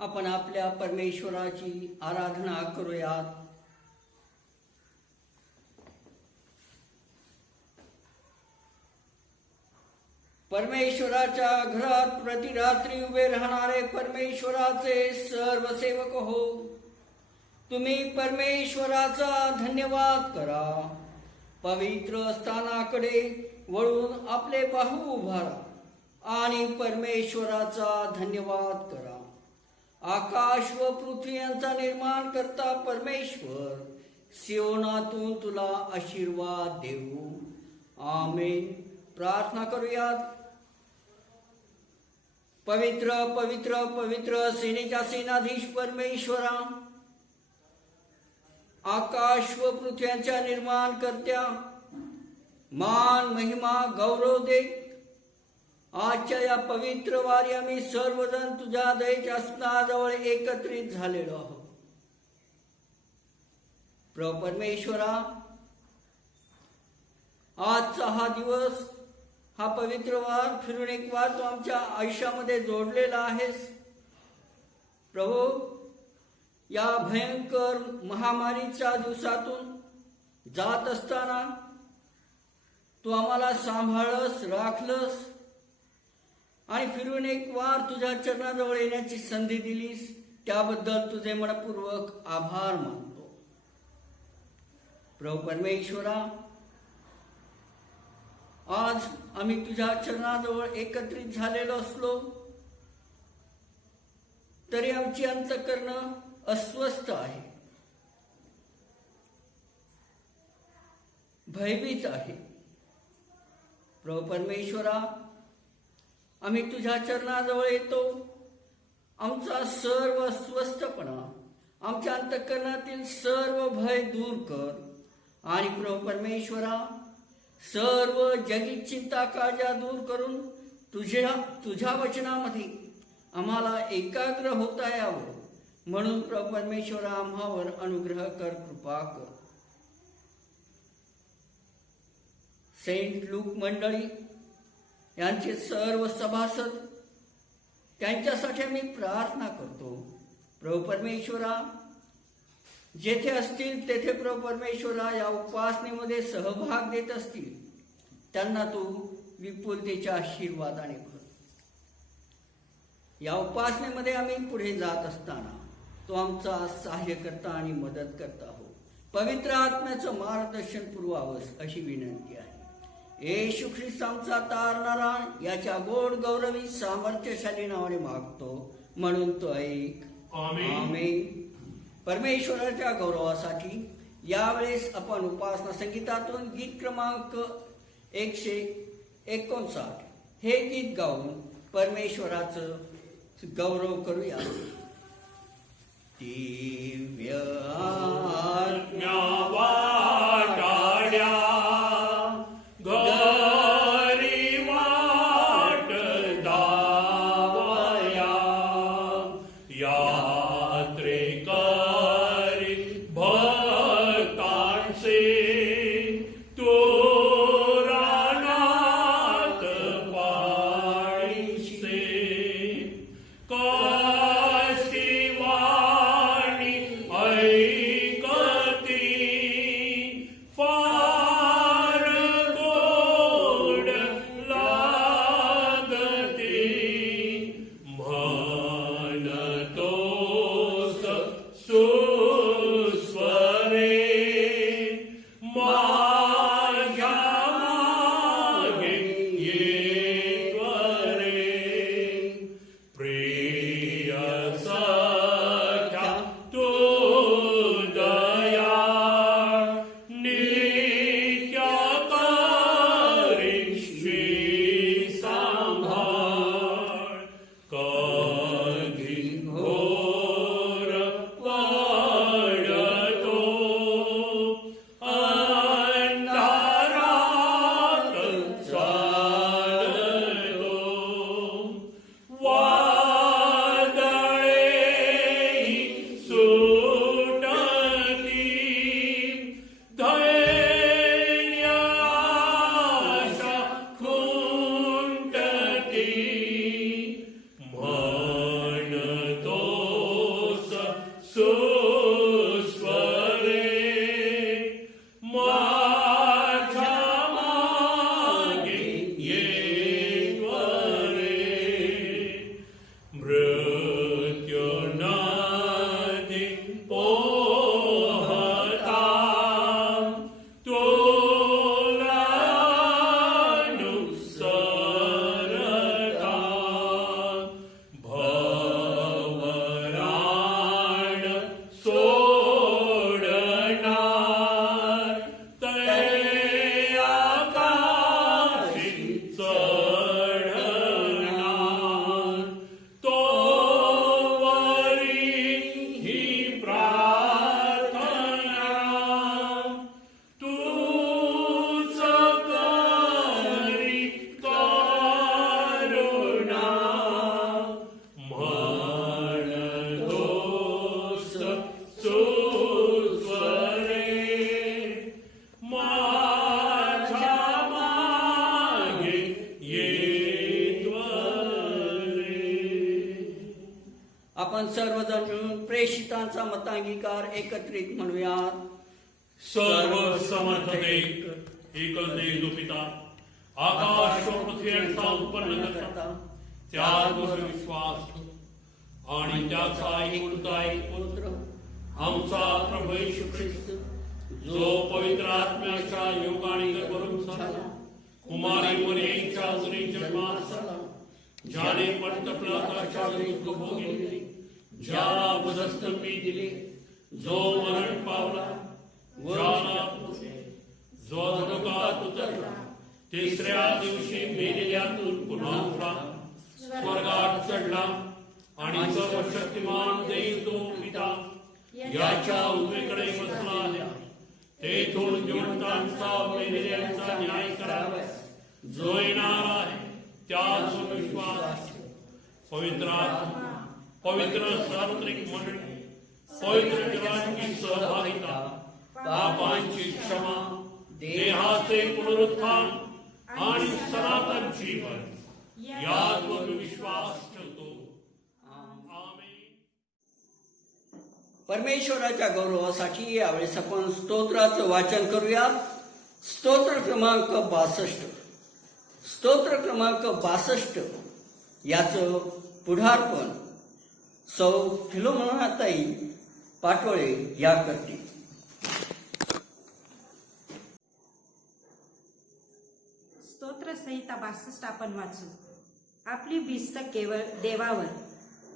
आपण आपल्या परमेश्वराची आराधना करूयात. परमेश्वराच्या घरात प्रतिरात्री उभे राहणारे परमेश्वराचे सर्व सेवक हो, तुम्ही परमेश्वराचा धन्यवाद करा. पवित्र स्थानाकडे वळून आपले बाहू उभारा आणि परमेश्वराचा धन्यवाद करा. आकाश व पृथ्वी यांचा निर्माण करता परमेश्वर, सियोनातून तुला आशीर्वाद देऊ. आमेन. प्रार्थना करूयात. पवित्र पवित्र पवित्र सेनेचा सेनाधीश परमेश्वरा, आकाश व पृथ्व्यांच्या निर्माण करत्या, मान महिमा गौरव दे. आजच्या या पवित्र वारी आम्ही सर्वजण तुझ्या दयेच्या स्तनाजवळ एकत्रित झालेलो आहोत. प्रभू परमेश्वरा, आजचा हा दिवस, हा पवित्र वार फिरून एक वार तू आमच्या आयुष्यामध्ये जोडलेला आहेस. प्रभू, या भयंकर महामारीच्या दिवसातून जात असताना तू आम्हाला सांभाळस, राखलस आणि फिरून एक वार तुझ्या चरणाजवळ येण्याची संधी दिलीस. त्याबद्दल तुझे मनपूर्वक आभार मानतो. प्रभू परमेश्वरा, आज आम्ही तुझ्या चरणाजवळ एकत्रित झालेलो असलो तरी आमची अंतःकरण अस्वस्थ आहे, भयभीत आहे. प्रभू परमेश्वरा, आम्ही तुझ्या चरणाजवळ येतो. आमचा सर्व अस्वस्थपणा, आमच्या अंतःकरणातील सर्व भय दूर कर. आणि प्रभू परमेश्वरा, सर्व जगी चिंता काळजा दूर करून तुझ्या वचनामध्ये आम्हाला एकाग्र होता यावं म्हणून प्रभू परमेश्वरा आम्हावर अनुग्रह कर, कृपा कर. सेंट लूक मंडळी यांचे सर्व सभासद, त्यांच्यासाठी आम्ही प्रार्थना करतो. प्रभू परमेश्वरा, जेथे असतील तेथे प्रभू परमेश्वरा या उपासनेमध्ये सहभाग देत असतील त्यांना तू विपुलतेच्या आशीर्वादाने भर. या उपासनेमध्ये आम्ही पुढे जात असताना तो आमचा सहाय्य करता आणि मदत करता हो. पवित्र आत्म्याचं मार्गदर्शन पुरवावंस अशी विनंती आहे. येशू ख्रिस्त आमचा तारणारा याच्या गोड गौरवी सामर्थ्यशाली नावाने मागतो, म्हणून तो ऐक. आमेन. परमेश्वराच्या गौरवासाठी यावेळेस आपण उपासना संगीतातून गीत क्रमांक 159 हे गीत गाऊन परमेश्वराचं गौरव करूया. दिव्य आज्ञा वाटाड्या गरी वाट दावया, यात्रेकरी भक्तांचे तो रानात पाळीसे. कशी वाणी ऐकती फार गोड लागती, म्हणतोस सुस्वरे माझ्या मागे ये त्वरे. प्रिय सख्या तू दयाळ नित्यकरीशी सांभाळ. आपण सर्वजण मिळून प्रेषितांचा मतांगीकार एकत्रित म्हणूयात. सर्व समर्थ देव, एकच देव जो पिता, आकाश व पृथ्वी यांचा उत्पन्न करता, त्यावर विश्वास आणि त्याचा एकुलता एक पुत्र आमचा प्रभू येशू ख्रिस्त, जो पवित्र आत्म्याच्या योगाने गर्भरूप झाला, कुमारी मरियेच्या उदरी जन्मास झाला, ज्याने पंतप्रधानाच्या विरुद्ध भोगले, ज्याला वधस्तंभी दिले, जो मरण पावला, ज्याला जो अधोलोकात उतरला, तिसऱ्या दिवशी मेलेल्यातून पुन्हा उठला, स्वर्गात चढला आणि सर्वशक्तिमान देव तो पिता याच्या उजवीकडे बसला आहे. तेथून जिवंतांचा मेलेल्यांचा न्याय करावयास जो येणार आहे, त्याच विश्वास, पवित्र आत्मा, पवित्र सार्वत्रिक मंडळी, पवित्र जनांची सहभागिता, पापांची क्षमा, देहाचे पुनरुत्थान आणि सनातन जीवन यावर विश्वास ठेवतो. आमेन. परमेश्वराच्या गौरवासाठी यावेळेस आपण स्तोत्राचं वाचन करूयात. स्तोत्र क्रमांक 62. स्तोत्र क्रमांक 62 याचं पुढारपण सौ फिलोमनाताई पाटोळे या करतील. स्तोत्र संहिता 62 आपण वाचू. आपली भिस्त केवळ देवावर,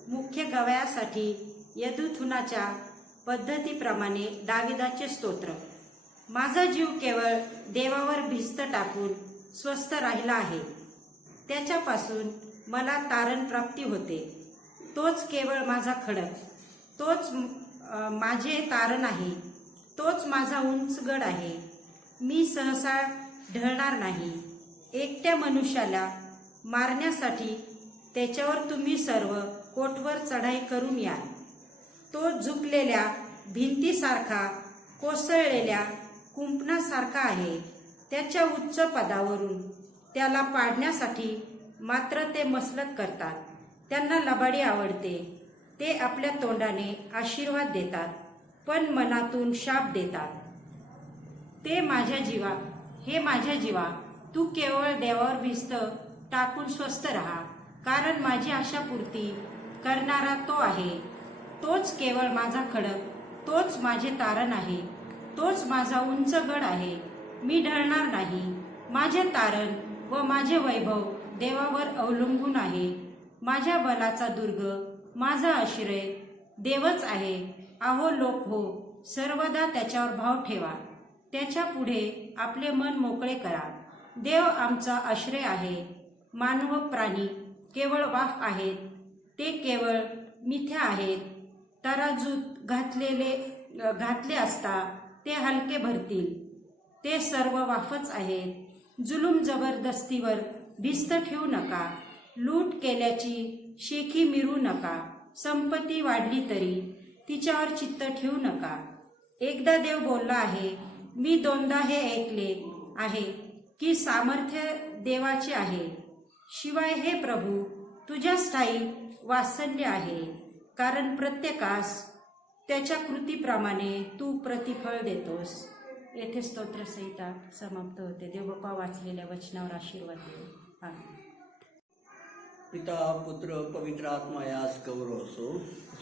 मुख्य गवयासाठी यदुथुनाच्या पद्धतीप्रमाणे दाविदाचे स्तोत्र. माझा जीव केवळ देवावर भिस्त टाकून स्वस्थ राहिला आहे. त्याच्यापासून मला तारण प्राप्ती होते. तोच केवळ माझा खडक, तोच माझे तारण आहे, तोच माझा उंचगड आहे. मी सहसा ढळणार नाही. एकट्या मनुष्याला मारण्यासाठी त्याच्यावर तुम्ही सर्व कोटवर चढाई करून याल. तो झुकलेल्या भिंतीसारखा, कोसळलेल्या कुंपणासारखा आहे. त्याच्या उच्च पदावरून त्याला पाडण्यासाठी मात्र ते मसलत करतात. त्यांना लबाडी आवडते. ते आपल्या तोंडाने आशीर्वाद देतात, पण मनातून शाप देतात. हे माझ्या जीवा, तू केवळ देवावर भिस्त टाकून स्वस्थ राहा, कारण माझी आशापूर्ती करणारा तो आहे. तोच केवळ माझा खडक, तोच माझे तारण आहे, तोच माझा उंच गड आहे. मी ढळणार नाही. माझे तारण व माझे वैभव देवावर अवलंबून आहे. माझ्या बलाचा दुर्ग, माझा आश्रय देवच आहे. आहो लोक हो, सर्वदा त्याच्यावर भाव ठेवा. त्याच्या पुढे आपले मन मोकळे करा. देव आमचा आश्रय आहे. मानव प्राणी केवळ वाफ आहेत. ते केवळ मिथ्या आहेत. तराजूत घातले असता ते हलके भरतील. ते सर्व वाफच आहेत. जुलूम जबरदस्तीवर भिस्त ठेवू नका. लूट केल्याची शेखी मिरू नका. संपत्ती वाढली तरी तिच्यावर चित्त ठेवू नका. एकदा देव बोलला आहे, मी दोनदा हे ऐकले आहे की सामर्थ्य देवाचे आहे. शिवाय हे प्रभू, तुझ्या स्थायी वात्सल्य आहे, कारण प्रत्येकास त्याच्या कृतीप्रमाणे तू प्रतिफळ देतोस. येथे स्तोत्रसंहिता समाप्त होते. देवबापा वाचलेल्या वचनावर आशीर्वाद देऊ. आमेन. पिता पुत्र पवित्र आत्मा यास गौरव असो.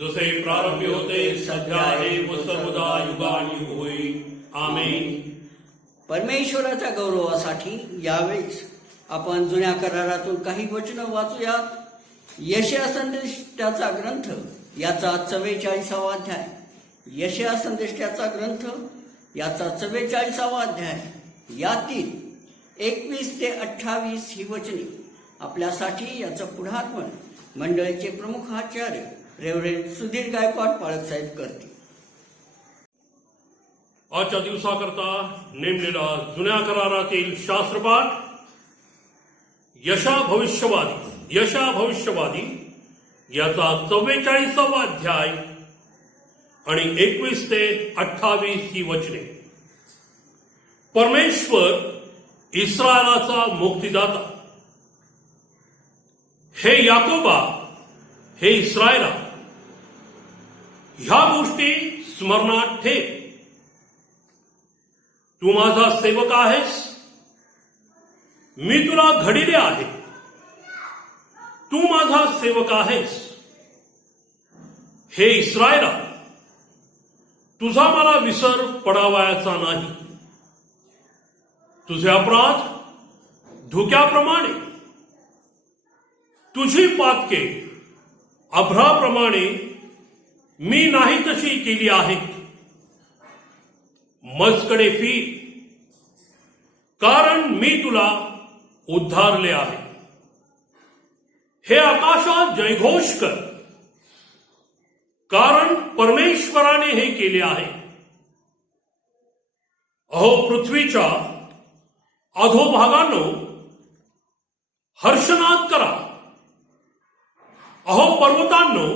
जसे प्रारंभी होते, सध्या आहे व सर्वदा युगायुग होईल. आमेन. परमेश्वराच्या गौरवासाठी यावेळेस आपण जुन्या करारातून काही वचनं वाचूयात. यशया संदेष्टाचा ग्रंथ याचा 44वा अध्याय. यशया संदेष्टाचा ग्रंथ याचा 44वा अध्याय. यातील 21 ते 28 ही वचने आपल्यासाठी याचं पुढारपण मंडळीचे प्रमुख आचार्य रेव्हरेंड सुधीर गायकवाड पाळक साहेब करतील. आजच्या दिवसाकरता नेमलेला जुन्या करारातील शास्त्रपाठ यशा भविष्यवादी याचा 44वा अध्याय आणि 21 ते 28 ही वचने. परमेश्वर इस्रायलाचा मुक्तिदाता, हे याकोबा, हे इस्रायला, ह्या गोष्टी स्मरणात ठेव. तू माझा सेवक आहेस, मी तुला घडिले आहे. तू माझा सेवक आहेस. हे इस्रायला, तुझा मला विसर पडावयाचा नाही. तुझे अपराध धुक्याप्रमाणे, तुझी पातके अभ्राप्रमाणे मी नाही तशी केली आहेत. मजकडे फिर, कारण मी तुला उद्धारले आहे. हे आकाशात जयघोष कर, कारण परमेश्वराने हे केले आहे. अहो पृथ्वीच्या अधोभागांनो, हर्षनाद करा. अहो पर्वतांनो,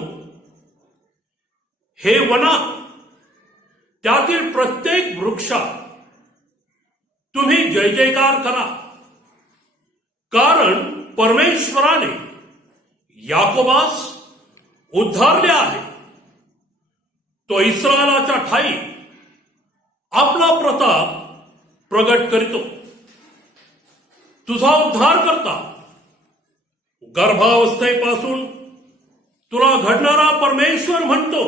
हे वना, त्यातील प्रत्येक वृक्षा तुम्ही जय जयकार करा. कारण परमेश्वराने याकोबास उद्धारले आहे. तो इस्रायलाच्या ठाई आपला प्रताप प्रगट करीतो. तुझा उद्धार करता गर्भावस्थेपासून तुला घडणारा परमेश्वर म्हणतो,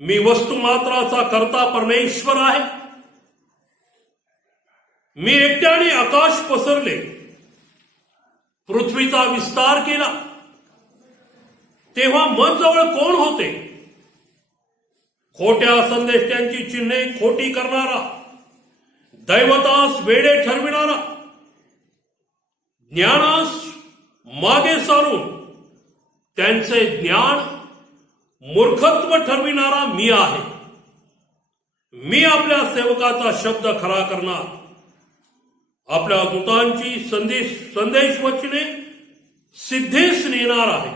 मी वस्तुमात्राचा करता परमेश्वर आहे. मी एकट्याने आकाश पसरले, पृथ्वीचा विस्तार केला. तेव्हा मजजवळ कोण होते? खोट्या संदेष्ट्यांची चिन्हे खोटी करणारा, दैवतास वेडे ठरविणारा, ज्ञानास मागे सारून त्यांचे ज्ञान मूर्खत्व ठरविणारा मी आहे. मी आपल्या सेवकाचा शब्द खरा करणार. आपल्या दूतांची संदेश वचने सिद्धेस नेणार आहे.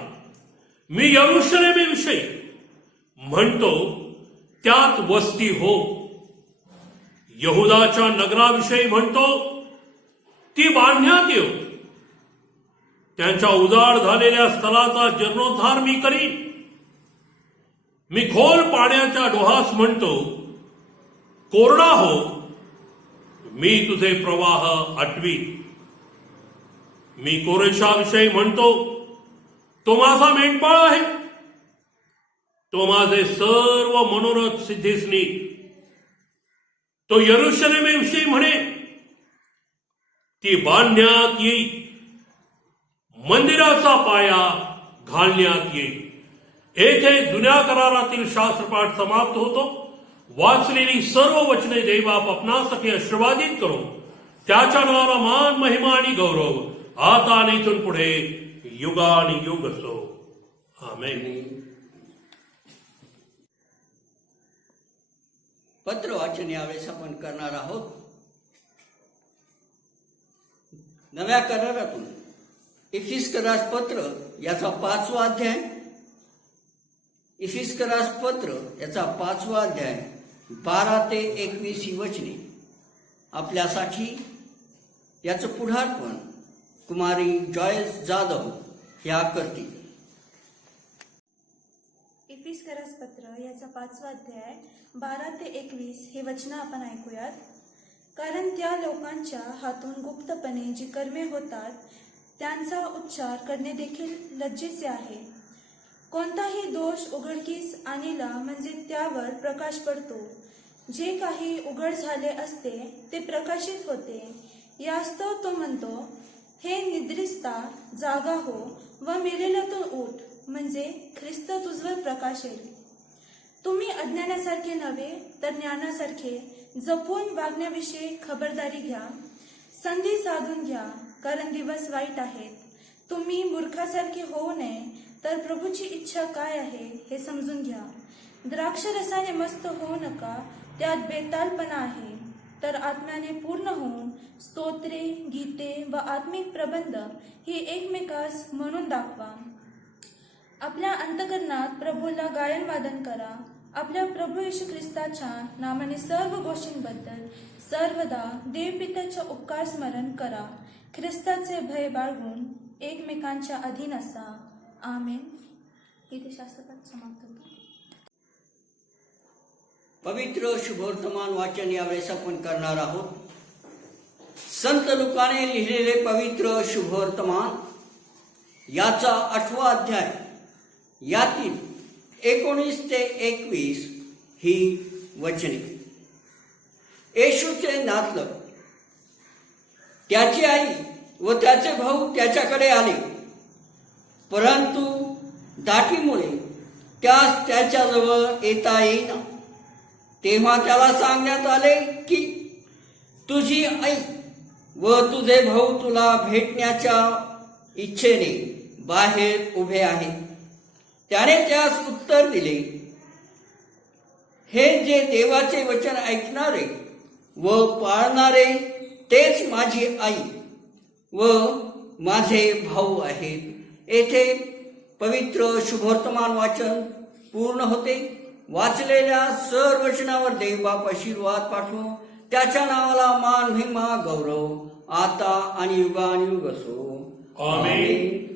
मी यरूशलेमेविषयी म्हणतो, त्यात वस्ती हो. यहुदाच्या नगराविषयी म्हणतो, ती बांधण्यात येऊ. त्यांच्या उजाड झालेल्या स्थलाचा जीर्णोद्धार मी करीन. मी खोल पाण्याच्या डोहास म्हणतो, कोरडा हो, मी तुझे प्रवाह आटवी. मी कोरेशाविषयी म्हणतो, तो माझा मेंढपाळ आहे. तो माझे सर्व मनोरथ सिद्धीस नेईल. तो यरूशलेमेविषयी म्हणे, ती बांधण्यात येईल. मंदिराचा पाया घालण्यात येईल. येथे जुन्या करारातील शास्त्रपाठ समाप्त होतो. वाचलेली सर्व वचने देवबाप आपणासाठी आशीर्वादित करो. त्याच्या नावाला मान, महिमा आणि गौरव आता आणि इथून पुढे युगानुयुग असो. आमेन. पत्र वाचन यावेळेस आपण करणार आहोत. नव्या करारातून इफिस्करास पत्र याचा 5वा अध्याय. इफिस्करास पत्र याचा 5वा अध्याय 12 ते 21 ही वचने आपल्यासाठी याचं पुढारपण कुमारी जॉयस जाधव ह्या करतील. इफिस्करास पत्र याचा 5वा अध्याय 12 ते 21 हे वचनं आपण ऐकूयात. कारण त्या लोकांच्या हातून गुप्तपणे जी कर्मे होतात त्यांचा उच्चार करणे देखील लज्जेचे आहे. कोणताही दोष उघडकीस आणला म्हणजे त्यावर प्रकाश पडतो. जे काही उघड झाले असते ते प्रकाशित होते. यास्तव तो म्हणतो, हे निद्रिस्ता जागा हो व मेलेल्यातून उठ, म्हणजे ख्रिस्त तुझवर प्रकाशेल. तुम्ही अज्ञानासारखे नव्हे तर ज्ञानासारखे जपून वागण्याविषयी खबरदारी घ्या. संधी साधून घ्या, कारण दिवस वाईट आहेत. तुम्ही मूर्खासारखे होऊ नये तर प्रभूची इच्छा काय आहे हे समजून घ्या. द्राक्षरसाने मस्त होऊ नका, त्यात बेतालपणा आहे. तर आत्म्याने पूर्ण होऊन स्तोत्रे, गीते व आत्मिक प्रबंध ही एकमेकास म्हणून दाखवा. आपल्या अंतकरणात प्रभूला गायन वादन करा. आपल्या प्रभू येशू ख्रिस्ताच्या नामाने सर्व गोष्टींबद्दल सर्वदा देवपित्याचे उपकार स्मरण करा. ख्रिस्ताचे भय बाळगून एकमेकांच्या अधीन असा. आमेन. इथे शास्त्रपाठ समाप्त होतो. पवित्र शुभवर्तमान वाचन यावेळेस आपण करणार आहोत. संत लुकाने लिहिलेले पवित्र शुभवर्तमान याचा 8वा अध्याय, यातील 19 ते 21 ही वचने. येशूचे नातलग, त्याची आई व त्याचे भाऊ त्याच्याकडे आले, परंतु दाटीमुळे त्यास त्याच्याजवळ येता येईना. तेव्हा त्याला सांगण्यात आले की तुझी आई व तुझे भाऊ तुला भेटण्याच्या इच्छेने बाहेर उभे आहेत. त्याने त्यास उत्तर दिले, हे जे देवाचे वचन ऐकणारे व पाळणारे तेच माझी आई व माझे भाऊ आहेत. येथे पवित्र शुभवर्तमान वाचन पूर्ण होते. वाचलेल्या सर्व वचनावर देवबाप आशीर्वाद पाठवो. त्याच्या नावाला मान, महिमा, गौरव आता आणि युगानुयुग असो. आमेन.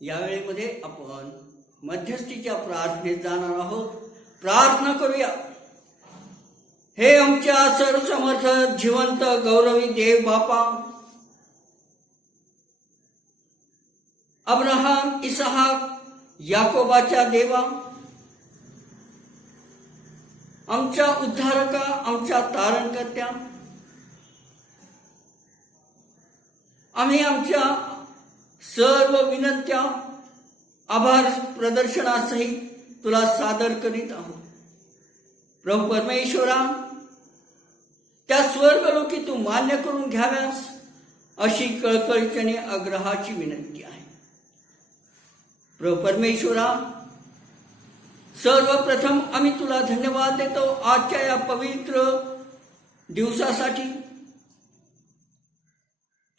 यावेळेमध्ये आपण मध्यस्थीच्या प्रार्थनेत जाणार आहोत. प्रार्थना करूया. हे आमच्या सर्वसमर्थ जिवंत गौरवी देव बापा, अब्राहम, इसहाक, याकोबाच्या देवा, आमच्या उद्धारका, आमच्या तारणकर्त्या, आम्ही आमच्या सर्व विनंत्या आभार प्रदर्शनासहित तुला सादर करीत आहोत. प्रभू परमेश्वरा, त्या स्वर्गलोकी तू मान्य करून घ्याव्यास अशी कळकळीने आग्रहाची विनंती आहे. प्रभू परमेश्वरा, सर्वप्रथम आम्ही तुला धन्यवाद देतो आजच्या या पवित्र दिवसासाठी.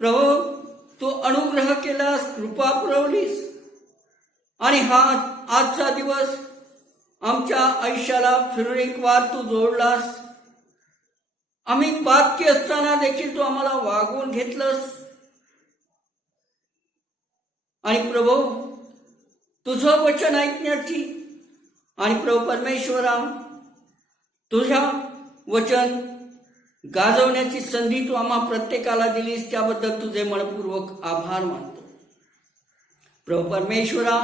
प्रभू, तू अनुग्रह केलास, कृपा पुरवलीस आणि हा आजचा दिवस आमच्या आयुष्याला फिरून एक वार तू जोडलास. आम्ही पातकी असताना देखील तू आम्हाला वागवून घेतलंस. आणि प्रभू, तुझं वचन ऐकण्याची आणि प्रभू परमेश्वरा, तुझ्या वचन गाजवण्याची संधी तू आम्हा प्रत्येकाला दिलीस, त्याबद्दल तुझे मनपूर्वक आभार मानतो. प्रभू परमेश्वरा,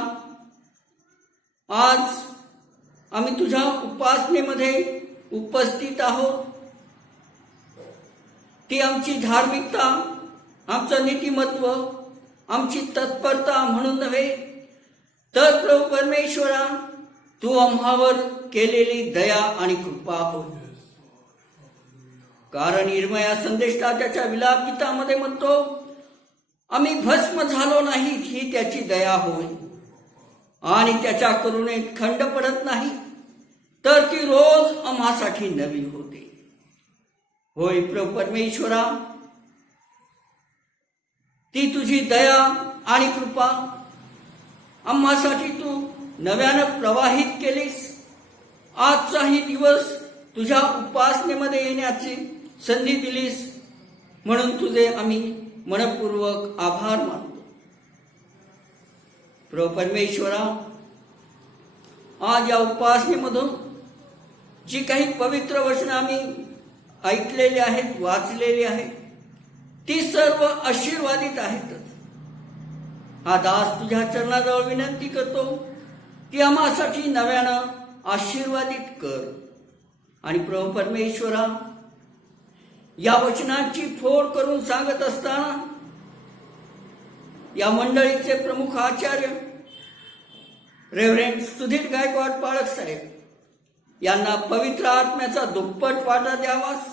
आज आम्ही तुझ्या उपासनेमध्ये उपस्थित आहोत. ती आमची धार्मिकता, आमचं नीतिमत्व, आमची तत्परता म्हणून नव्हे, तर प्रभू परमेश्वरा, तू आम्हावर केलेली दया आणि कृपा होय. कारण इर्मया संदेष्टा त्याच्या विलाप गीतामध्ये म्हणतो, आम्ही भस्म झालो नाहीत ही त्याची दया होय, आणि त्याच्या करुणेत खंड पडत नाही, तर ती रोज आम्हासाठी नवी होते. होय प्रभू परमेश्वरा, ती तुझी दया आणि कृपा आम्हासाठी तू नव्यानं प्रवाहित केलीस. आजचाही दिवस तुझ्या उपासनेमध्ये येण्याची संधी दिलीस, म्हणून तुझे आम्ही मनपूर्वक आभार मानतो. प्रभू परमेश्वरा, आज या उपासनेमधून जी काही पवित्र वचनं आम्ही ऐकलेली आहेत, वाचलेली आहेत, ती सर्व आशीर्वादित आहेतच. हा दास तुझ्या चरणाजवळ विनंती करतो की आम्हासाठी नव्यानं आशीर्वादित कर. आणि प्रभू परमेश्वरा, या वचनाची फोड करून सांगत असताना या मंडळीचे प्रमुख आचार्य रेव्हरेंड सुधीर गायकवाड पाळक साहेब यांना पवित्र आत्म्याचा दुप्पट वाटा द्यावास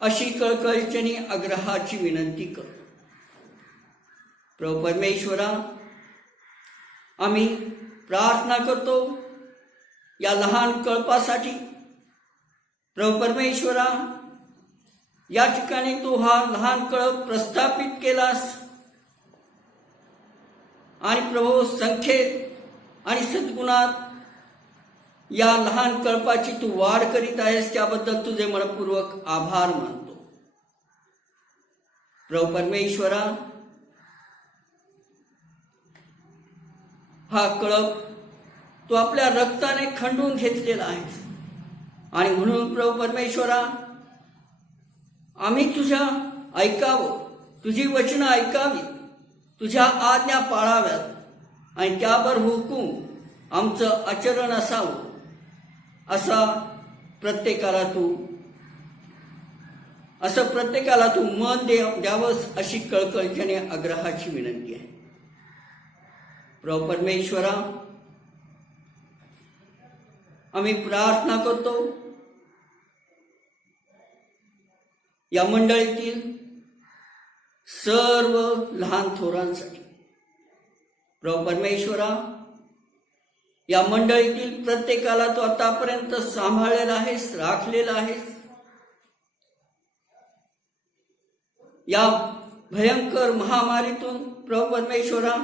अशी कळकळीची आग्रहाची विनंती करतो. प्रभू परमेश्वरा, आम्ही प्रार्थना करतो या लहान कळपासाठी. प्रभू परमेश्वरा, या ठिकाणी तू हा लहान कळप प्रस्थापित केलास आणि प्रभू संख्येत आणि सद्गुणात या लहान कळपाची तू वाढ करीत आहेस, त्याबद्दल तुझे मनपूर्वक आभार मानतो. प्रभू परमेश्वरा, हा कळप तू आपल्या रक्ताने खंडून घेतलेला आहेस. आणि म्हणून प्रभू परमेश्वरा, आम्ही तुझ्या ऐकावं, तुझी वचनं ऐकावी, तुझ्या आज्ञा पाळाव्यात आणि त्यावर हुकूम आमचं आचरण असावं, असा प्रत्येकाला तू मन द्यावंस अशी कळकळीने आग्रहाची विनंती आहे. प्रभू परमेश्वरा, आम्ही प्रार्थना करतो या मंडळीतील सर्व लहान थोरांसाठी. प्रभू परमेश्वरा, या मंडळीतील प्रत्येकाला तू आतापर्यंत सांभाळलेला आहेस, राखलेला आहेस. या भयंकर महामारीतून प्रभू परमेश्वरा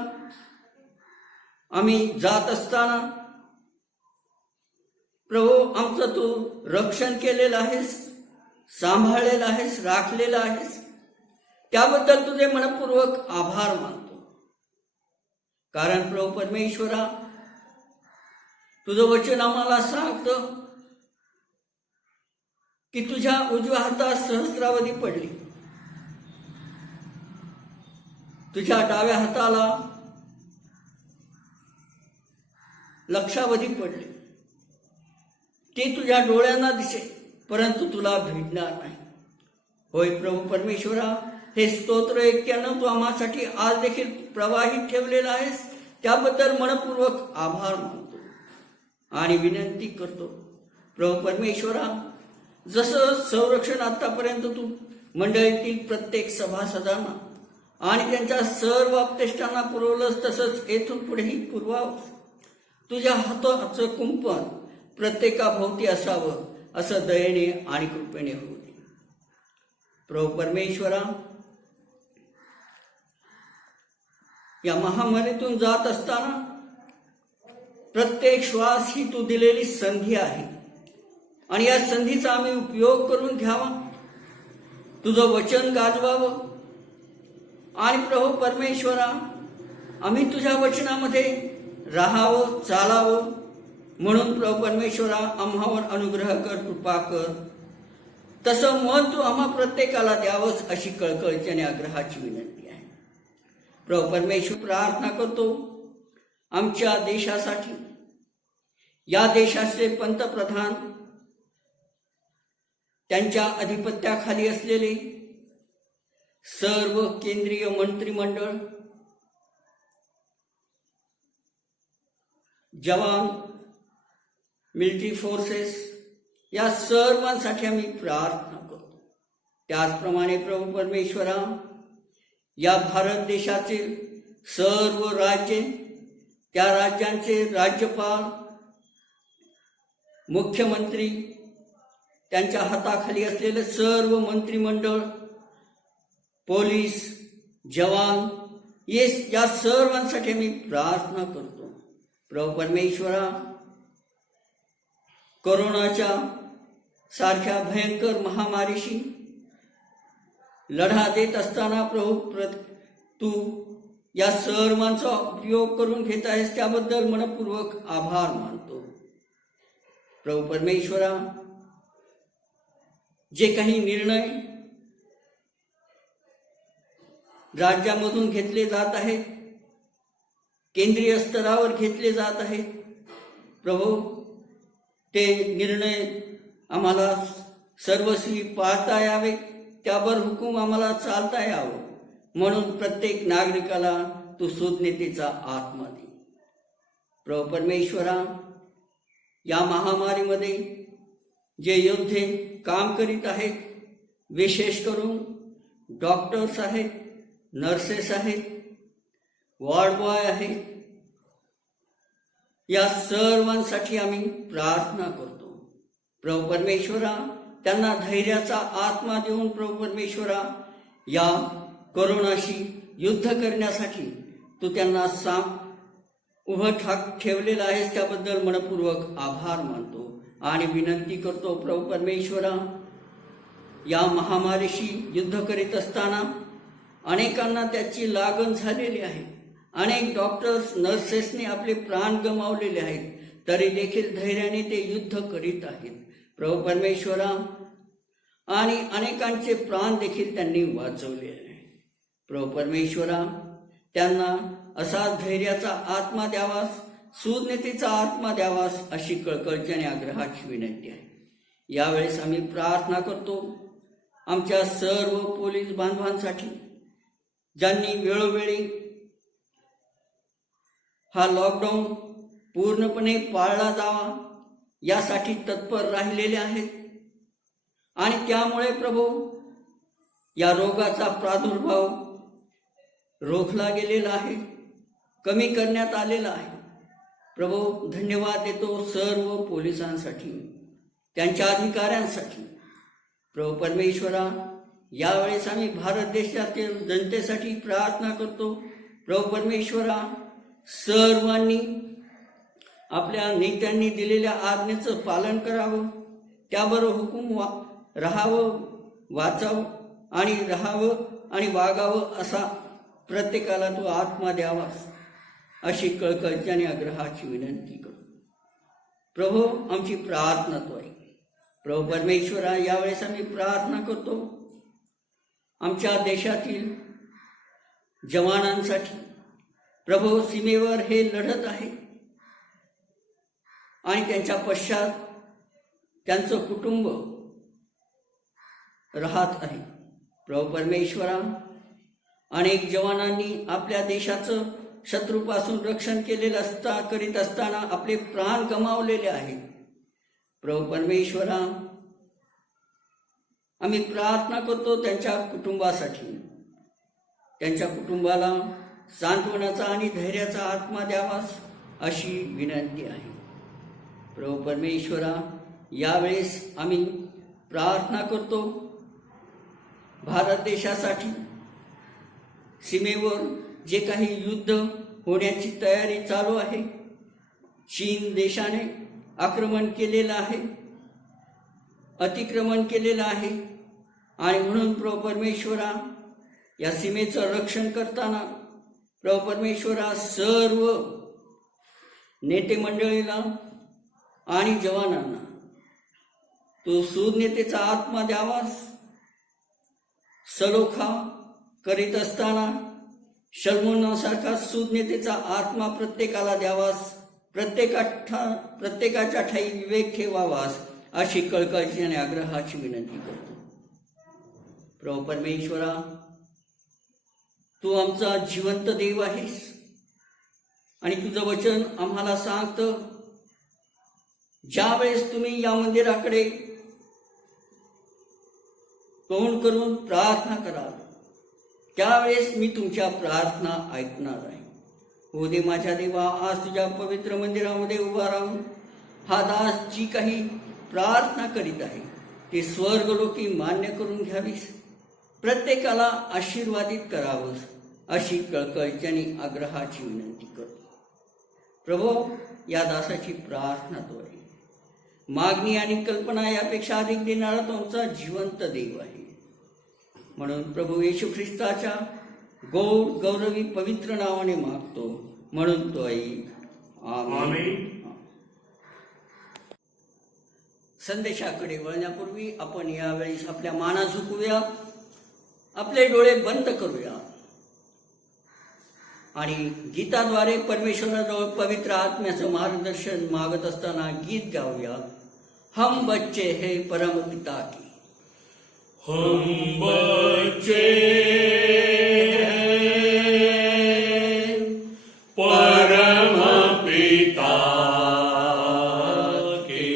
आम्ही जात असताना प्रभू आमचं तू रक्षण केलेलं आहेस, सांभाळलेलं आहेस, राखलेलं आहेस. त्याबद्दल तुझे मनपूर्वक आभार मानतो. कारण प्रभू परमेश्वरा, तुझं वचन आम्हाला सांगतं की तुझ्या उजव्या हातात सहस्रावधी पडली, तुझ्या डाव्या हाताला लक्षावधी पडले. ते तुझ्या डोळ्यांना दिसे, परंतु तुला भेटणार नाही. होय प्रभू परमेश्वरा, हे स्तोत्र ऐक्यानं तू आम्हासाठी आज देखील प्रवाहित ठेवलेलं आहेस. त्याबद्दल मनपूर्वक आभार मानतो आणि विनंती करतो. प्रभू परमेश्वरा, जसं संरक्षण आतापर्यंत तू मंडळीतील प्रत्येक सभासदांना आणि त्यांच्या सर्व अपतेष्टांना पुरवलंस, तसंच येथून पुढेही पुरवावंस. तुझ्या हाताचं कुंपण प्रत्येकाभोवती असावं, असं दयेने आणि कृपेने होऊ दे. प्रभू परमेश्वरा, या महामारीतून जात असताना प्रत्येक श्वास ही तू दिलेली संधी आहे आणि या संधीचा आम्ही उपयोग करून घ्यावा, तुझं वचन गाजवावं. आणि प्रभू परमेश्वरा, आम्ही तुझ्या वचनामध्ये राहावं, चालावं. म्हणून प्रभू परमेश्वरा, आम्हावर अनुग्रह कर, कृपा कर. तसं मन तू आम्हा प्रत्येकाला द्यावंस अशी कळकळीची आग्रहाची विनंती आहे. प्रभू परमेश्वर, प्रार्थना करतो आमच्या देशासाठी. या देशाचे पंतप्रधान, त्यांच्या अधिपत्याखाली असलेले सर्व केंद्रीय मंत्रिमंडळ, जवान, मिलिटरी फोर्सेस, या सर्वांसाठी आम्ही प्रार्थना करतो. त्याचप्रमाणे प्रभू परमेश्वरा, या भारत देशातील सर्व राज्ये, त्या राज्यांचे राज्यपाल, मुख्यमंत्री, त्यांच्या हाताखाली असलेले सर्व मंत्रिमंडळ, पोलीस, जवान, या सर्वांसाठी मी प्रार्थना करतो. प्रभू परमेश्वरा, कोरोनाच्या सारख्या भयंकर महामारीशी लढा देत असताना प्रभू तू या सर्वांचा उपयोग करून घेत आहेस, त्याबद्दल मनपूर्वक आभार मानतो. प्रभू परमेश्वरा, जे काही निर्णय राज्यामधून घेतले जात आहेत, केंद्रीय स्तरावर घेतले जात आहेत, प्रभू ते निर्णय आम्हाला सर्वस्वी पाळता यावे, त्यावर हुकूम आम्हाला चालता यावं. म्हणून प्रत्येक नागरिकाला तू सुज्ञतेचा आत्मा दे. प्रभू परमेश्वरा, या महामारीमध्ये जे योद्धे काम करीत आहेत, विशेष करून डॉक्टर्स आहेत, नर्सेस आहेत, वॉर्ड बॉय आहेत, या सर्वांसाठी आम्ही प्रार्थना करतो. प्रभू परमेश्वरा, त्यांना धैर्याचा आत्मा देऊन प्रभू परमेश्वरा, या कोरोनाशी युद्ध करण्यासाठी तू त्यांना उभं ठेवलेलं आहेस, त्याबद्दल मनपूर्वक आभार मानतो आणि विनंती करतो. प्रभू परमेश्वरा, या महामारीशी युद्ध करीत असताना अनेकांना त्याची लागण झालेली आहे अनेक डॉक्टर्स नर्सेसने आपले प्राण गमावलेले आहेत, तरी देखील धैर्याने ते युद्ध करीत आहेत. प्रभू परमेश्वरा, आणि अनेकांचे प्राण देखील त्यांनी वाचवले आहे. प्रभू परमेश्वरा, त्यांना असा धैर्याचा आत्मा द्यावास, सुज्ञतेचा आत्मा द्यावास अशी कळकळीची आणि आग्रहाची विनंती आहे. यावेळेस आम्ही प्रार्थना करतो आमच्या सर्व पोलीस बांधवांसाठी, ज्यांनी वेळोवेळी हा लॉकडाऊन पूर्णपणे पाळला जावा यासाठी तत्पर राहिलेले आहेत. आणि त्यामुळे प्रभू या रोगाचा प्रादुर्भाव रोखला गेलेला आहे, कमी करण्यात आलेला आहे. प्रभू, धन्यवाद देतो सर्व पोलिसांसाठी, त्यांच्या अधिकाऱ्यांसाठी. प्रभू परमेश्वरा, यावेळेस आम्ही भारत देशातील जनतेसाठी प्रार्थना करतो. प्रभू परमेश्वरा, सर्वांनी आपल्या नेत्यांनी दिलेल्या आज्ञेचं पालन करावं, त्याबरोबर राहावं, वाचावं आणि वागावं असा प्रत्येकाला तो आत्मा द्यावास अशी कळकळीची आणि आग्रहाची विनंती करतो. प्रभू, आमची प्रार्थना तो आहे. प्रभू परमेश्वरा, यावेळेस आम्ही प्रार्थना करतो आमच्या देशातील जवानांसाठी. प्रभू, सीमेवर हे लढत आहे आणि त्यांच्या पश्चात त्यांचं कुटुंब राहत आहे. प्रभू परमेश्वरा, अनेक जवानांनी आपल्या देशाचं शत्रूपासून रक्षण करीत असताना आपले प्राण गमावलेले आहेत. प्रभू परमेश्वरा, आम्ही प्रार्थना करतो त्यांच्या कुटुंबासाठी. त्यांच्या कुटुंबाला सांत्वनाचा आणि धैर्याचा आत्मा द्यावास अशी विनंती आहे. प्रभू परमेश्वरा, यावेळेस आम्ही प्रार्थना करतो भारत देशासाठी. सीमेवर जे काही युद्ध होण्याची तयारी चालू आहे, चीन देशाने आक्रमण केलेलं आहे, अतिक्रमण केलेलं आहे. आणि म्हणून प्रभू परमेश्वरा, या सीमेचं रक्षण करताना प्रभू परमेश्वरा, सर्व नेते मंडळीला आणि जवानांना तो सुज्ञतेचा आत्मा द्यावास. सलोखा करीत असताना शल्मोनासारखा सुज्ञतेचा आत्मा प्रत्येकाला द्यावास, प्रत्येकाच्या ठाई विवेक ठेवावास अशी कळकळीची आणि आग्रहाची विनंती करतो. प्रभू परमेश्वरा, तू आमचा जिवंत देव आहेस आणि तुझं वचन आम्हाला सांगतं, ज्यावेळेस तुम्ही या मंदिराकडे तोंड करून प्रार्थना कराल, त्यावेळेस मी तुमच्या प्रार्थना ऐकणार आहे. हो दे माझ्या देवा, आज तुझ्या पवित्र मंदिरामध्ये उभा राहून हा दास जी काही प्रार्थना करीत आहे ते स्वर्गलोकी मान्य करून घ्यावीस, प्रत्येकाला आशीर्वादित करावंस अशी कळकळीची आणि आग्रहाची विनंती करतो. प्रभू, या दासाची प्रार्थना तो आहे. मागणी आणि कल्पना यापेक्षा अधिक देणारा तो आमचा जिवंत देव आहे. म्हणून प्रभू येशू ख्रिस्ताच्या गौर गौरवी पवित्र नावाने मागतो, म्हणून तो ऐक. आमेन. संदेशाकडे वळण्यापूर्वी आपण यावेळेस आपल्या माना झुकूया, आपले डोळे बंद करूया आणि गीताद्वारे परमेश्वराजवळ पवित्र आत्म्याचं मार्गदर्शन मागत असताना गीत गाऊया. हम बच्चे है परम पिता की. हम बच्चे परम पिता के,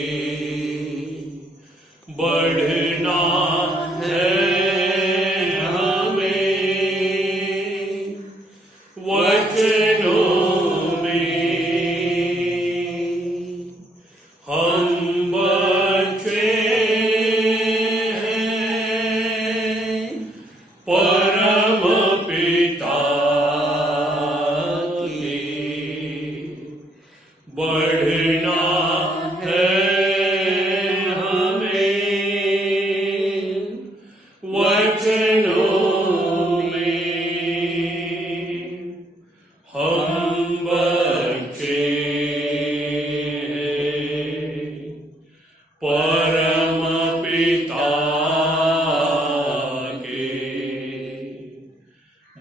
बढ़ना है हमें वचनों में. हम बच्चे हैं परम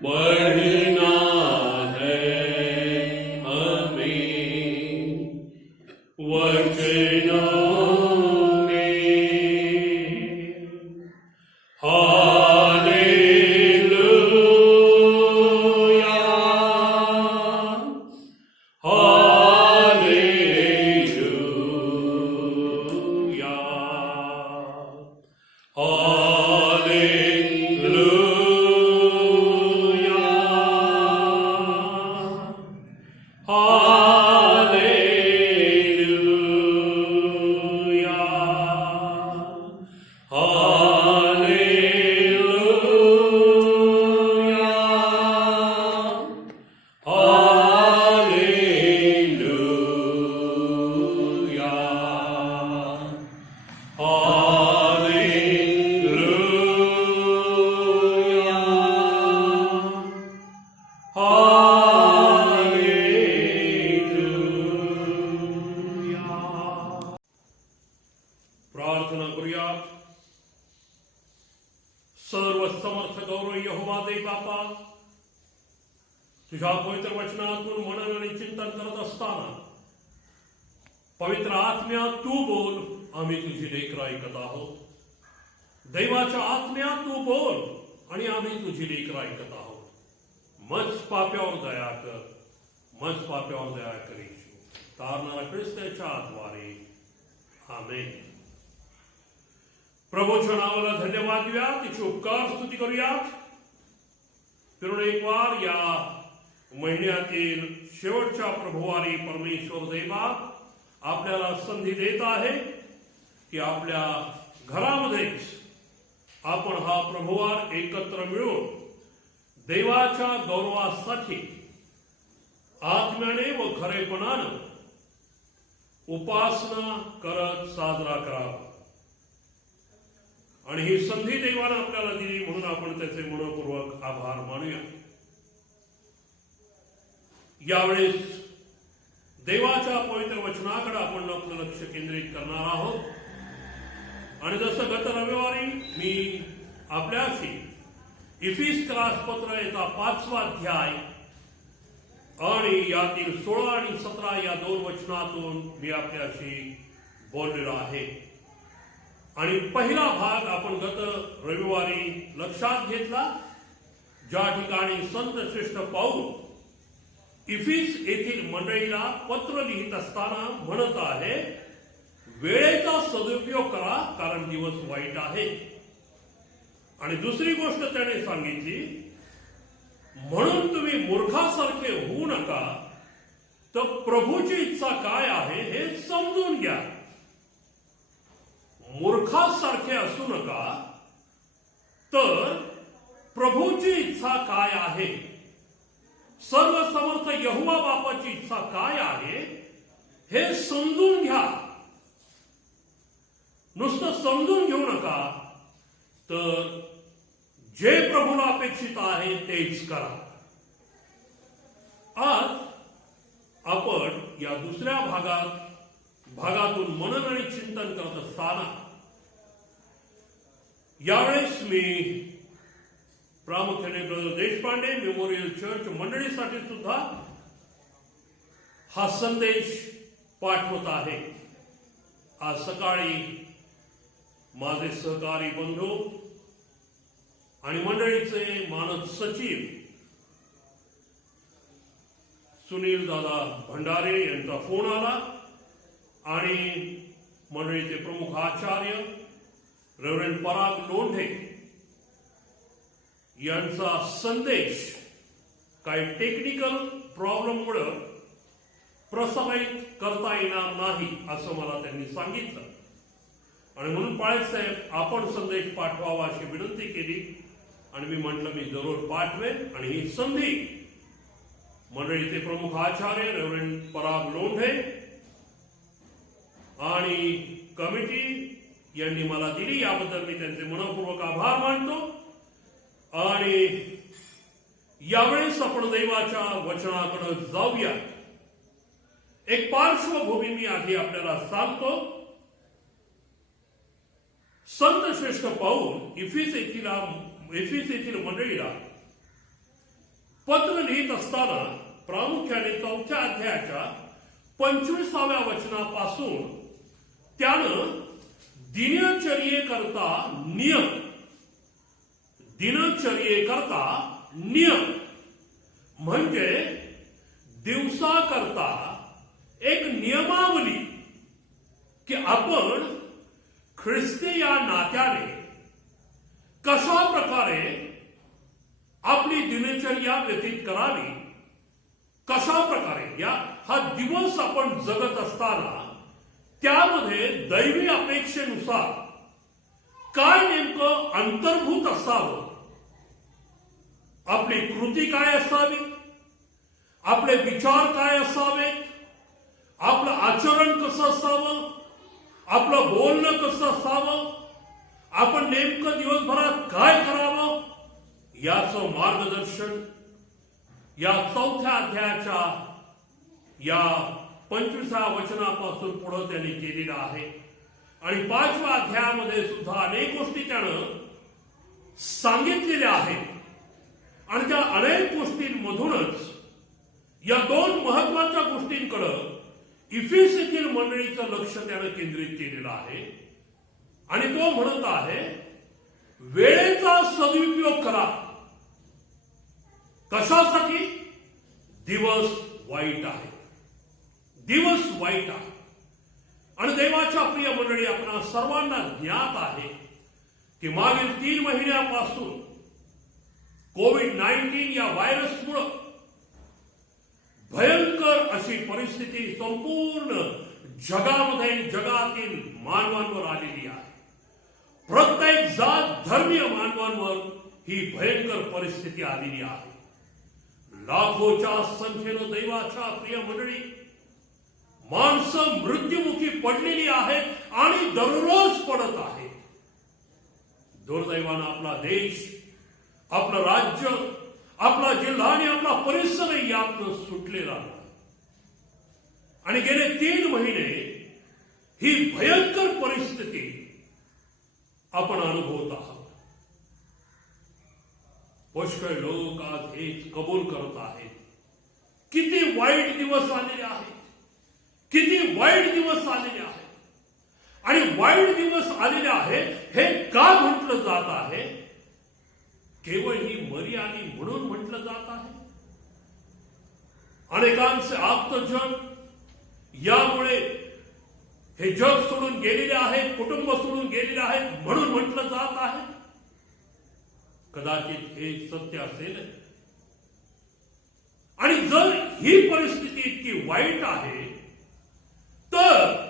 बढ़ना है हमें वचनों में। हालेलुया, हालेलुया, हालेलुया, प्रार्थना करूया. सर्व समर्थ गौरव यहोवा दे बापा, तुझ्या पवित्र वचनातून मनन आणि चिंतन करत असताना पवित्र आत्म्या तू बोल, आम्ही तुझी लेकरं ऐकत आहोत. दैवाच्या आत्म्या तू बोल आणि आम्ही तुझी लेकरं ऐकत आहोत. मज पाप्यावर दया कर, मज पाप्यावर दया कर येशू. तारणारा ख्रिस्ताच्या द्वारे आमेन. प्रभूच्या नावाला धन्यवाद देऊया, तिची उपकार स्तुती करूया. फिरून एक वार या महिन्यातील शेवटच्या प्रभुवारी परमेश्वर देवा आपल्याला संधी देत आहे की आपल्या घरामध्येच आपण हा प्रभुवार एकत्र मिळून देवाच्या गौरवासाठी आत्म्याने व खरेपणानं उपासना करत साजरा करावा. आणि ही संधी देवानं आपल्याला दिली म्हणून आपण त्याचे मनपूर्वक आभार मानूया. यावेळेस देवाच्या पवित्र वचनाकडे आपण आपलं लक्ष केंद्रित करणार आहोत. आणि जसं गत रविवारी मी आपल्याशी इफिसकरास पत्र याचा 5वा अध्याय आणि यातील 16 आणि 17 या 2 वचनातून मी आपल्याशी बोललेलो आहे. आणि पहिला भाग आपण गत रविवारी लक्षात घेतला, ज्या ठिकाणी संत श्रेष्ठ पाऊल इफिस येथील मंडळीला पत्र लिहित असताना म्हणत आहे, वेळेचा सदुपयोग करा कारण दिवस वाईट आहे. आणि दुसरी गोष्ट त्याने सांगितली, म्हणून तुम्ही मूर्खासारखे होऊ नका, तर प्रभूची इच्छा काय आहे हे समजून घ्या. मूर्खासारखे असू नका, तर प्रभूची इच्छा काय आहे, सर्व समर्थ यहोवा बापाची इच्छा काय आहे हे समजून घ्या. नुसतं समजून घेऊ नका, तर जे प्रभूला अपेक्षित आहे तेच करा. आज आपण या दुसऱ्या भागातून मनन आणि चिंतन करत असताना यावेळेस मी प्रामुख्याने ब्रदर देशपांडे मेमोरियल चर्च मंडळीसाठी सुद्धा हा संदेश पाठवत आहे. आज सकाळी माझे सहकारी बंधू आणि मंडळीचे मानद सचिव सुनील दादा भंडारे यांचा फोन आला आणि मंडळीचे प्रमुख आचार्य रेव्हरंड पराग लोंढे यांचा संदेश काही टेक्निकल प्रॉब्लेममुळे प्रसारित करता येणार नाही असं मला त्यांनी सांगितलं. आणि म्हणून पाळत साहेब आपण संदेश पाठवावा अशी विनंती केली आणि मी म्हटलं मी जरूर पाठवेन. आणि ही संधी मंडळीचे प्रमुख आचार्य रेव्हरंड पराग लोंढे आणि कमिटी यांनी मला दिली, याबद्दल मी त्यांचे मनपूर्वक आभार मानतो. आणि यावेळेस आपण देवाच्या वचनाकडे जाऊया. एक पार्श्वभूमी मी आधी आपल्याला सांगतो. संत श्रेष्ठ पाऊल इफिस येथील मंडळीला पत्र लिहित असताना प्रामुख्याने 4थ्या अध्यायाच्या 25व्या वचनापासून त्यानं दिनचर्येकरता नियम म्हणजे दिवसाकरता एक नियमावली की आपण ख्रिस्ती या नात्याने कशा प्रकारे आपली दिनचर्या व्यतीत करावी, कशा प्रकारे हा दिवस आपण जगत असताना त्यामध्ये दैवी अपेक्षेनुसार काय नेमकं अंतर्भूत असावं, आपली कृती काय असावी, आपले विचार काय असावेत, आपलं आचरण कसं असावं, आपलं बोलणं कसं असावं, आपण नेमकं दिवसभरात काय करावं, याचं मार्गदर्शन या 4थ्या अध्यायाच्या या 25व्या वचनापासून पुढे त्यांनी केलेलं आहे. आणि 5व्या अध्यायामध्ये सुद्धा अनेक गोष्टी त्यानं सांगितलेल्या आहेत. आणि त्या अनेक गोष्टींमधूनच या 2 महत्वाच्या गोष्टींकडे इफिसीतील मंडळीचं लक्ष त्यानं केंद्रित केलेलं आहे. आणि तो म्हणत आहे, वेळेचा सदुपयोग करा. कशासाठी? दिवस वाईट आहे. आणि देवाच्या प्रिय मंडळी, आपणा सर्वांना ज्ञात आहे की मागील 3 महिन्यापासून कोविड-19 या व्हायरसमुळे भयंकर अशी परिस्थिती संपूर्ण जगातील मानवांवर आलेली आहे. प्रत्येक जात धर्मीय मानवांवर ही भयंकर परिस्थिती आलेली आहे. लाखोच्या संख्येनं देवाच्या प्रिय मंडळी माणसं मृत्युमुखी पडलेली आहेत आणि दररोज पडत आहेत. दुर्दैवानं आपला देश, आपलं राज्य, आपला जिल्हा आणि आपला परिसरही यातनं सुटलेला नाही. आणि गेले 3 महिने ही भयंकर परिस्थिती आपण अनुभवत आहात. पुष्कळ लोक आज हेच कबूल करत आहेत. किती वाईट दिवस आलेले आहेत, आणि वाईट दिवस आलेले आहेत हे का म्हटलं जात आहे? केवळ ही मरी आली म्हणून म्हटलं जात आहे? अनेकांचे आप्तजन यामुळे हे जग सोडून गेलेले आहेत, कुटुंब सोडून गेलेले आहेत म्हणून म्हटलं जात आहे? कदाचित हे सत्य असेल. आणि जर ही परिस्थिती इतकी वाईट आहे तर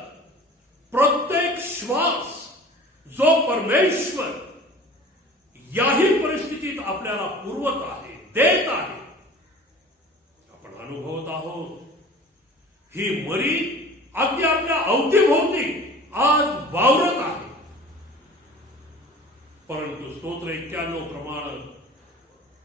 प्रत्येक श्वास जो परमेश्वर याही परिस्थितीत आपल्याला पुरवत आहे, देत आहे, आपण अनुभवत आहोत. ही मरी अगदी आपल्या अवतीभोवती आज वावरत आहे. परंतु स्तोत्र 91 प्रमाणे,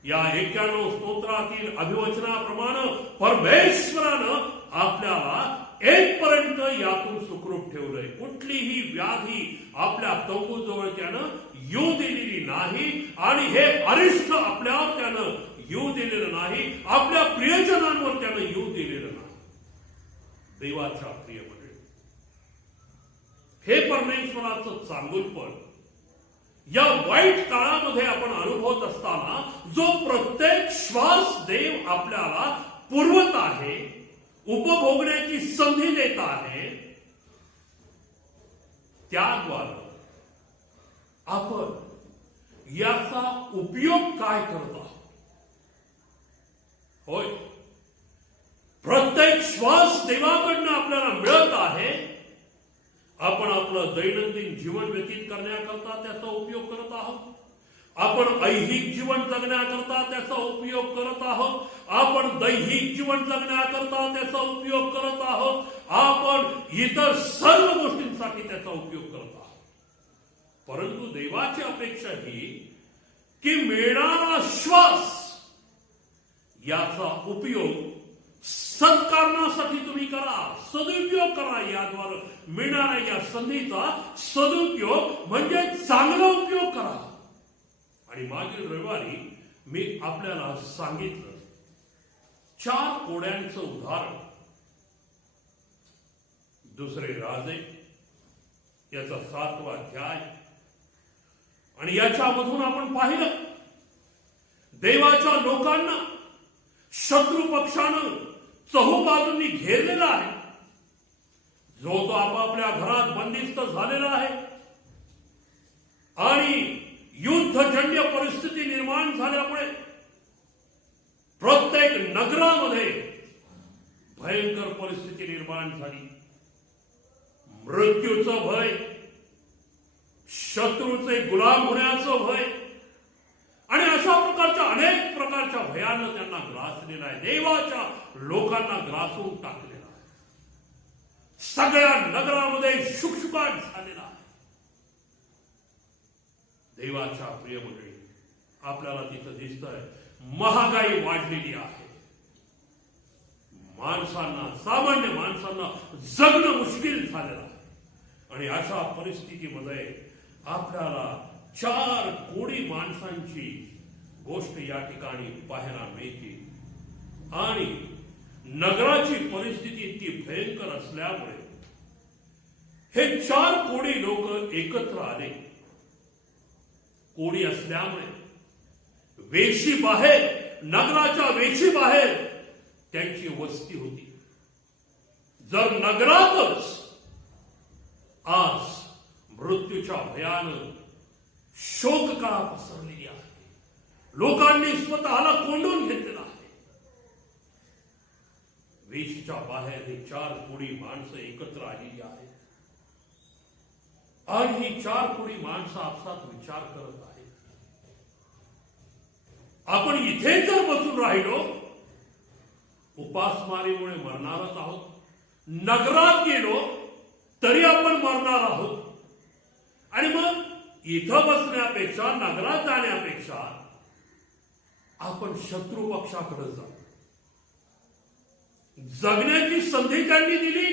या 91 स्तोत्रातील अभिवचनाप्रमाणे परमेश्वरानं आपल्याला 1 पर्यंत यातून सुखरूप ठेवलंय. कुठलीही व्याधी आपल्या तंबूजवळ त्यानं येऊ दिलेली नाही. आणि हे अरिष्ट आपल्यावर त्यानं येऊ दिलेलं नाही, आपल्या प्रियजनांवर त्यानं येऊ दिलेलं नाही. देवाच्या प्रिय मंडळी, हे परमेश्वराचं चांगुलपण या वाईट काळामध्ये आपण अनुभवत असताना जो प्रत्येक श्वास देव आपल्याला पुरवत आहे, उपभोगण्याची संधी देत आहे, त्याद्वारे आपण याचा उपयोग काय करत आहोत? होय, प्रत्येक श्वास देवाकडनं आपल्याला मिळत आहे. आपण आपलं दैनंदिन जीवन व्यतीत करण्याकरता त्याचा उपयोग करत आहोत. आपण ऐहिक जीवन जगण्याकरता त्याचा उपयोग करत आहोत. आपण दैहिक जीवन जगण्याकरता त्याचा उपयोग करत आहोत. आपण इतर सर्व गोष्टींसाठी त्याचा उपयोग करत आहोत. परंतु देवाची अपेक्षा ही की मिळणारा श्वास याचा उपयोग सत्कारणासाठी तुम्ही करा, सदुपयोग करा. याद्वारे मिळणाऱ्या या संधीचा सदुपयोग म्हणजे चांगला उपयोग करा. आणि मागील रविवारी मी आपल्याला सांगितलं 4 कोड्यांचं उदाहरण दुसरे राजे याचा 7वा अध्याय, आणि याच्यामधून आपण पाहिलं देवाच्या लोकांना शत्रू पक्षानं चहूबाजूंनी घेरलेला आहे. जो तो आपापल्या घरात बंदिस्त झालेला आहे आणि युद्धजन्य परिस्थिती निर्माण झाल्यामुळे प्रत्येक नगरामध्ये भयंकर परिस्थिती निर्माण झाली. मृत्यूचं भय, शत्रूचे गुलाम होण्याचं भय आणि अशा प्रकारच्या अनेक प्रकारच्या भयानं त्यांना ग्रासलेला आहे. देवाच्या लोकांना ग्रासून टाकलेला आहे. सगळ्या नगरामध्ये शुकशुकाट झालेला आहे. देवाच्या प्रिय मंडळी, आपल्याला तिथं दिसतंय महागाई वाढलेली आहे. माणसांना, सामान्य माणसांना जगणं मुश्किल झालेलं आहे. आणि अशा परिस्थितीमध्ये आपल्याला 4 कोडी माणसांची गोष्ट या ठिकाणी पाहायला मिळते. आणि नगराची परिस्थिती इतकी भयंकर असल्यामुळे हे 4 कोडी लोक एकत्र आले. कोडी असल्यामुळे वेशी बाहेर, नगराच्या वेशी बाहेर त्यांची वस्ती होती. जर नगरातच आज मृत्यूच्या भयानं शोककळा पसरलेली आहे, लोकांनी स्वतःला कोंडून घेतलेला आहे. वेशीच्या बाहेर हे 4 कोडी माणसं एकत्र आलेली आहेत. आणि ही 4 कोडी माणसं आपसात विचार करत आहेत, आपण इथे जर बसून राहिलो उपासमारीमुळे मरणारच आहोत. नगरात गेलो तरी आपण मरणार आहोत. आणि मग इथं बसण्यापेक्षा, नगरात जाण्यापेक्षा आपण शत्रू पक्षाकडे जाऊ. जगण्याची संधी त्यांनी दिली,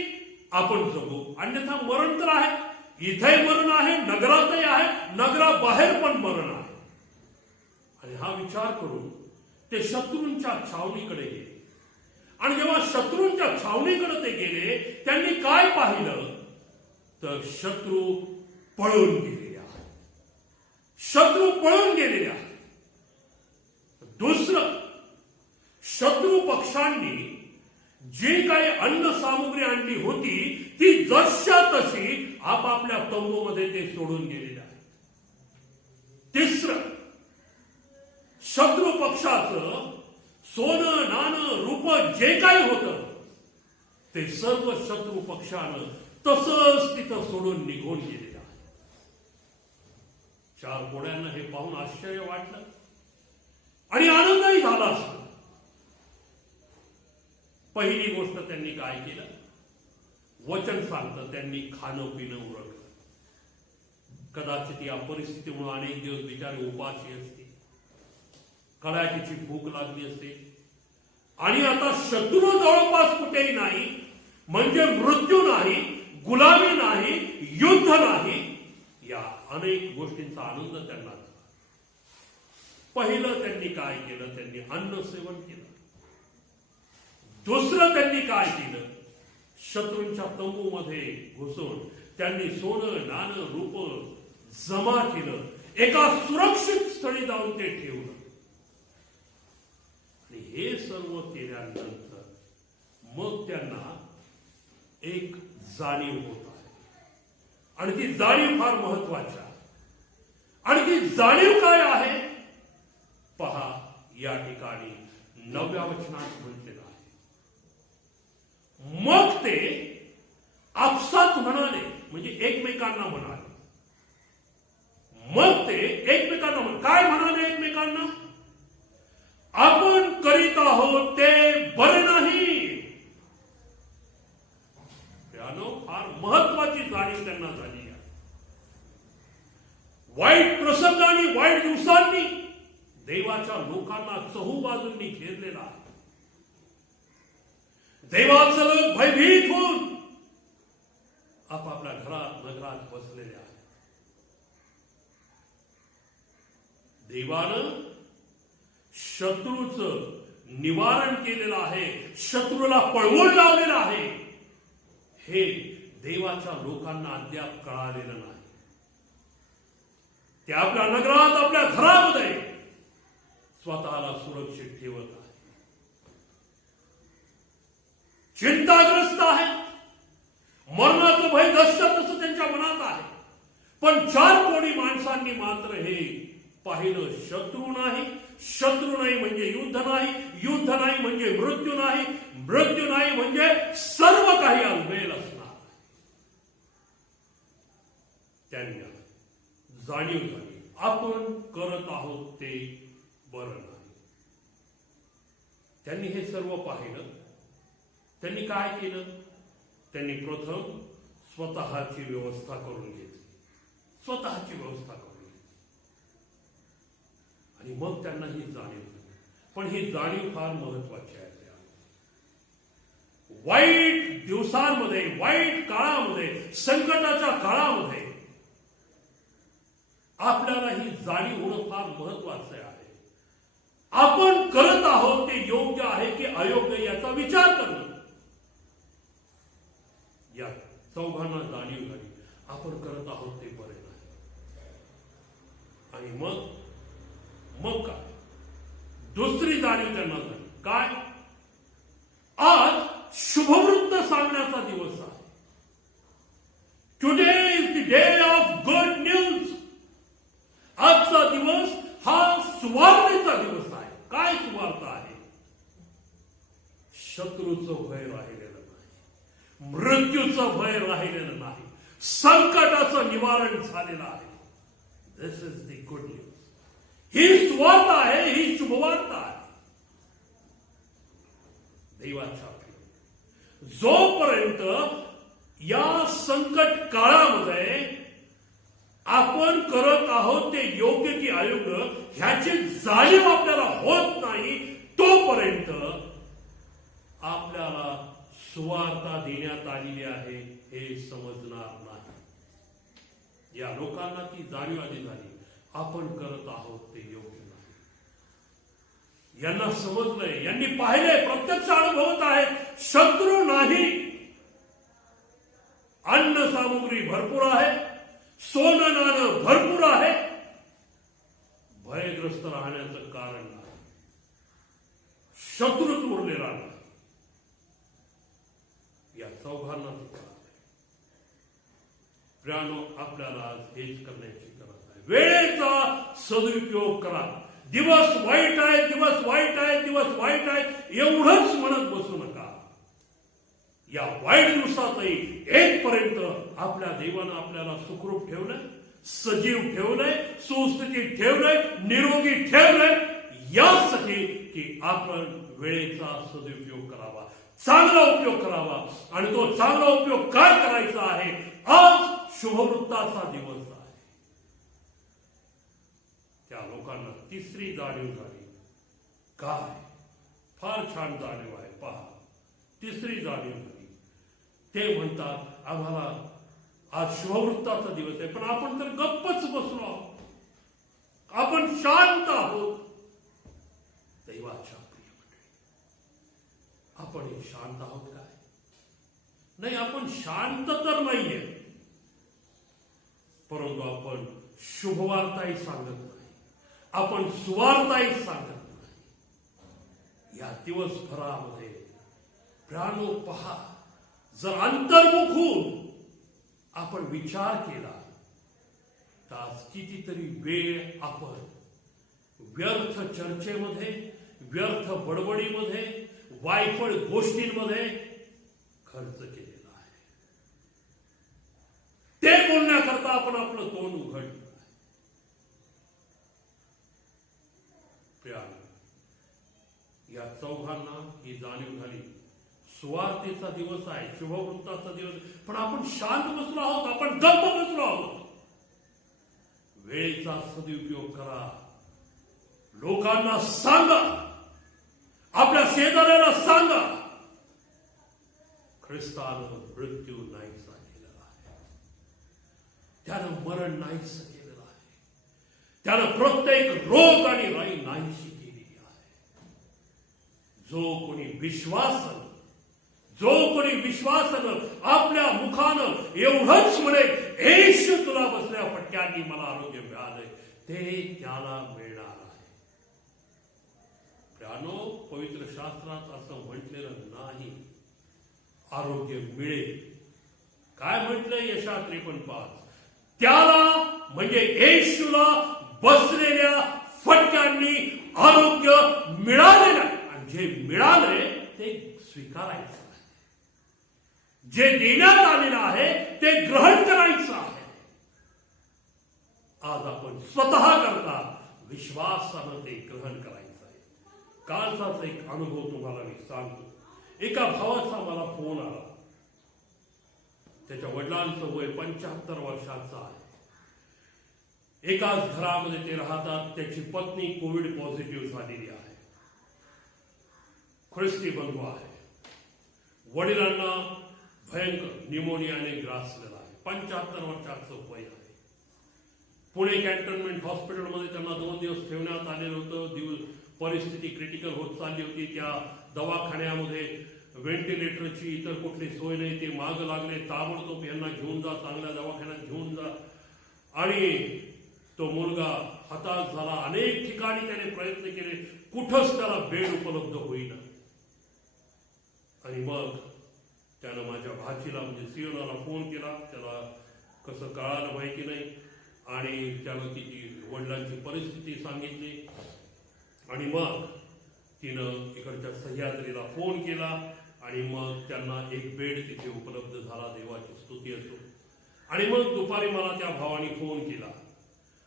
आपण जगू. अन्यथा मरण तर आहे. इथे मरण आहे, नगरातही आहे, नगराबाहेर पण मरण आहे. आणि हा विचार करून ते शत्रूंच्या छावणीकडे गेले. आणि जेव्हा शत्रूंच्या छावणीकडे ते गेले, त्यांनी काय पाहिलं तर शत्रू पळून गेलेले आहेत. शत्रू पळून गेलेले आहेत. दुसरं, शत्रू पक्षांनी जी काही अन्न सामुग्री आणली होती ती जशा तशी आपापल्या तंबूमध्ये ते सोडून गेलेले आहेत. तिसरं, शत्रू पक्षाचं सोनं, नाणं, रूप जे काही होतं ते सर्व शत्रू पक्षानं तसंच तिथं सोडून निघून गेलेलं आहे. 4 कोड्यांना हे पाहून आश्चर्य वाटलं आणि आनंदही झाला असतो. पहिली गोष्ट त्यांनी काय केलं, वचन सांगतं त्यांनी खाणं पिणं उरकलं. कदाचित या परिस्थितीमुळे अनेक दिवस बिचारे उपाशी असते, कडाकीची भूक लागली असते. आणि आता शत्रू जवळपास कुठेही नाही, म्हणजे मृत्यू नाही, गुलामी नाही, युद्ध नाही, या अनेक गोष्टींचा आनंद त्यांना झाला. पहिलं त्यांनी काय केलं, त्यांनी अन्न सेवन केलं. दुसरं त्यांनी काय केलं, शत्रूंच्या तंबूमध्ये घुसून त्यांनी सोनं, नाणं, रूप जमा केलं. एका सुरक्षित स्थळी जाऊन ते ठेवलं. आणि हे सर्व केल्यानंतर मग त्यांना एक जाणीव होत आहे. आणि ती जाणीव फार महत्वाची आहे. आणि ती जाणीव काय आहे पहा, या ठिकाणी 9व्या वचनात म्हटलेलं आहे. मग ते आपसात म्हणाले, म्हणजे एकमेकांना म्हणाले. मग ते एकमेकांना काय म्हणाले एकमेकांना, आपण करीत आहोत ते बरे नाही. फार महत्वाची जाणीव त्यांना झाली आहे. वाईट प्रसंगांनी, वाईट दिवसांनी देवाच्या लोकांना चहूबाजूंनी घेरलेला आहे. देवाचे लोक भयभीत होऊन आपापल्या घरात, नगरात बसलेले आहेत. देवानं शत्रूचं निवारण केलेलं आहे, शत्रूला पळवून लावलेलं आहे, हे देवाच्या लोकांना अद्याप कळालेलं नाही. ते आपल्या नगरात, आपल्या घरामध्ये स्वतःला सुरक्षित ठेवत आहे, चिंताग्रस्त आहेत, मरणाचं भय दहशत असं त्यांच्या मनात आहे. पण 4 कोटी माणसांनी मात्र हे पाहिलं, शत्रू नाही, शत्रू नाही म्हणजे युद्ध नाही, युद्ध नाही म्हणजे मृत्यू नाही, मृत्यू नाही म्हणजे सर्व काही अलबेल असणार. त्यांना जाणीव झाली, आपण करत आहोत ते बरं नाही. त्यांनी हे सर्व पाहिलं. त्यांनी काय केलं? त्यांनी प्रथम स्वतःची व्यवस्था करून घेतली, स्वतःची व्यवस्था करून घेतली, आणि मग त्यांना ही जाणीव झाली. पण ही जाणीव फार महत्वाची आहे. वाईट दिवसांमध्ये, वाईट काळामध्ये, संकटाच्या काळामध्ये आपल्याला ही जाणीव होणं फार महत्वाचं आहे. आपण करत आहोत ते योग्य आहे की अयोग्य याचा विचार करणं. या चौघांना जाणीव झाली, आपण करत आहोत ते बरे नाही. आणि मग काय? दुसरी जाणीव त्यांना झाली. काय? आज शुभवृत्त सांगण्याचा दिवस आहे. Today is the day of good news. आजचा दिवस हा सुवार्तेचा दिवस आहे. काय सुवार्ता आहे? शत्रूचं भय राहिलेलं नाही, मृत्यूचं भय राहिलेलं नाही, संकटाचं निवारण झालेलं आहे. दिस इज द गुड न्यूज. ही सुवार्ता आहे, ही शुभवार्ता आहे. देवाच्या जोपर्यंत या संकट काळामध्ये आपण करत आहोत ते योग्य की अयोग्य ह्याची जाणीव आपल्याला होत नाही, तोपर्यंत आपल्याला सुवार्ता देण्यात आलेली आहे हे समजणार नाही. या लोकांना ती जाणीव आधी झाली, आपण करत आहोत ते योग्य नाही. यांना समजलंय, यांनी पाहिलंय, प्रत्यक्ष अनुभवत आहेत, शत्रू नाही, अन्न सामुग्री भरपूर आहे, सोनं नाणं भरपूर आहे, भयग्रस्त राहण्याचं कारण नाही, शत्रूच उरलेला नाही. या चौघांना प्रियानो, आपल्याला आज हेच करण्याची गरज आहे. वेळेचा सदुपयोग करा. दिवस वाईट आहे, दिवस वाईट आहे, दिवस वाईट आहे एवढंच म्हणत बसू नका. या वाईट दिवसातही एकपर्यंत आपल्या देवानं आपल्याला सुखरूप ठेवलंय, सजीव ठेवलंय, सुस्थितीत ठेवलंय, निरोगी ठेवलंय, यासाठी की आपण वेळेचा सदुपयोग करावा, चांगला उपयोग करावा. आणि तो चांगला उपयोग काय करायचा आहे? आज शुभवृत्ताचा दिवस आहे. त्या लोकांना तिसरी जाणीव झाली. काय फार छान जाणीव आहे पहा. तिसरी जाणीव झाली. ते म्हणतात, आम्हाला आज शुभवृत्ताचा दिवस आहे, पण आपण तर गप्पच बसलो आहोत, आपण शांत आहोत. देवाच्या प्रिय मंडळी, आपण हे शांत आहोत काय? नाही, आपण शांत तर नाहीये, परंतु आपण शुभवार्ताही सांगत नाही, आपण सुवार्ताही सांगत नाही. या दिवसभरामध्ये प्राणो पहा, जर अंतर्मुख होऊन आपण विचार केला तर आज कितीतरी वेळ आपण व्यर्थ चर्चेमध्ये, व्यर्थ बडबडीमध्ये, वायफळ गोष्टींमध्ये खर्च केलेला आहे. ते बोलण्याकरता आपण आपलं तोंड उघडलं आहे. या चौघांना ही जाणीव झाली, सुवार्तेचा दिवस आहे, शुभवृत्ताचा दिवस, पण आपण शांत बसलो आहोत, आपण गप्प बसलो आहोत. वेळेचा सदुपयोग करा. लोकांना सांगा, आपल्या शेजाऱ्याला सांगा, ख्रिस्तानं मृत्यू नाहीसा केलेला आहे, त्यानं मरण नाहीस केलेलं आहे, त्यानं प्रत्येक रोग आणि राई नाहीशी केलेली आहे. जो कोणी विश्वासानं आपल्या मुखानं एवढंच म्हणेल, येशू तुला बसल्या फटक्यांनी मला आरोग्य मिळालंय, ते त्याला मिळणार आहे. प्रियानो, पवित्र शास्त्रात असं म्हटलेलं नाही आरोग्य मिळेल. काय म्हटलंय यशा 53:5? त्याला म्हणजे येशूला बसलेल्या फटक्यांनी आरोग्य मिळालेलं आहे. आणि जे मिळालंय ते स्वीकारायचं आहे. जे देण्यात आलेलं आहे ते ग्रहण करायचं आहे. आज आपण स्वतः करता विश्वासानं ते ग्रहण करायचं आहे. कालचाच एक अनुभव तुम्हाला मी सांगतो. एका भावाचा मला फोन आला. त्याच्या वडिलांचं वय 75 वर्षाचं आहे. एकाच घरामध्ये ते राहतात. त्याची पत्नी कोविड पॉझिटिव्ह झालेली आहे. ख्रिस्ती बंधू आहे. वडिलांना भयंकर न्यूमोनियाने ग्रासलेला आहे. 75 वर्षाचं वय आहे. पुणे कॅन्टोन्मेंट हॉस्पिटलमध्ये त्यांना 2 दिवस ठेवण्यात आलेलं होतं. परिस्थिती क्रिटिकल होत चालली होती. त्या दवाखान्यामध्ये व्हेंटिलेटरची इतर कुठली सोय नाही. ते माग लागले. ताबडतोब यांना घेऊन जा, चांगल्या दवाखान्यात घेऊन जा. आणि तो मुलगा हताश झाला. अनेक ठिकाणी त्याने प्रयत्न केले, कुठंच त्याला बेड उपलब्ध होईना. आणि मग त्यानं माझ्या भाचीला म्हणजे सियोनाला फोन केला. त्याला कसं कळालं माहिती नाही. आणि त्यानं तिची वडिलांची परिस्थिती सांगितली. आणि मग तिनं इकडच्या सह्याद्रीला फोन केला. आणि मग त्यांना एक बेड तिथे उपलब्ध झाला. देवाची स्तुती असो. आणि मग दुपारी मला त्या भावाने फोन केला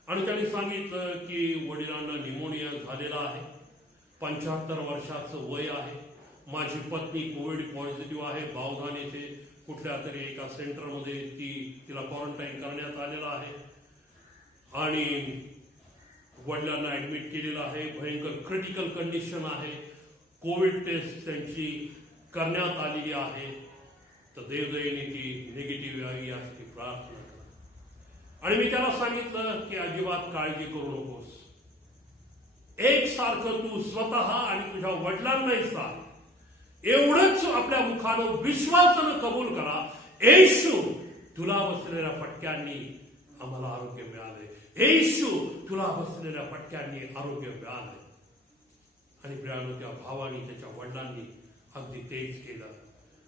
आणि त्यांनी सांगितलं की वडिलांना न्यूमोनिया झालेला आहे. 75 वर्षाचं वय आहे. माझी पत्नी कोविड पॉझिटिव्ह आहे. बावधान येथे कुठल्या तरी एका सेंटरमध्ये तिला क्वारंटाईन करण्यात आलेलं आहे. आणि वडिलांना ऍडमिट केलेलं आहे. भयंकर क्रिटिकल कंडिशन आहे. कोविड टेस्ट त्यांची करण्यात आलेली आहे. तर देवदयेने ती निगेटिव्ह यावी यासाठी प्रार्थना करा. आणि मी त्याला सांगितलं की अजिबात काळजी करू नकोस. एकसारखं तू स्वतः आणि तुझ्या वडिलांनाही सांग. एवढंच आपल्या मुखानं विश्वासानं कबूल करा, येशू तुला बसलेल्या फटक्यांनी आम्हाला आरोग्य मिळाले. येशू तुला बसलेल्या फटक्यांनी आरोग्य मिळाले. आणि प्रियानो, त्या भावानी त्याच्या वडिलांनी अगदी तेच केलं.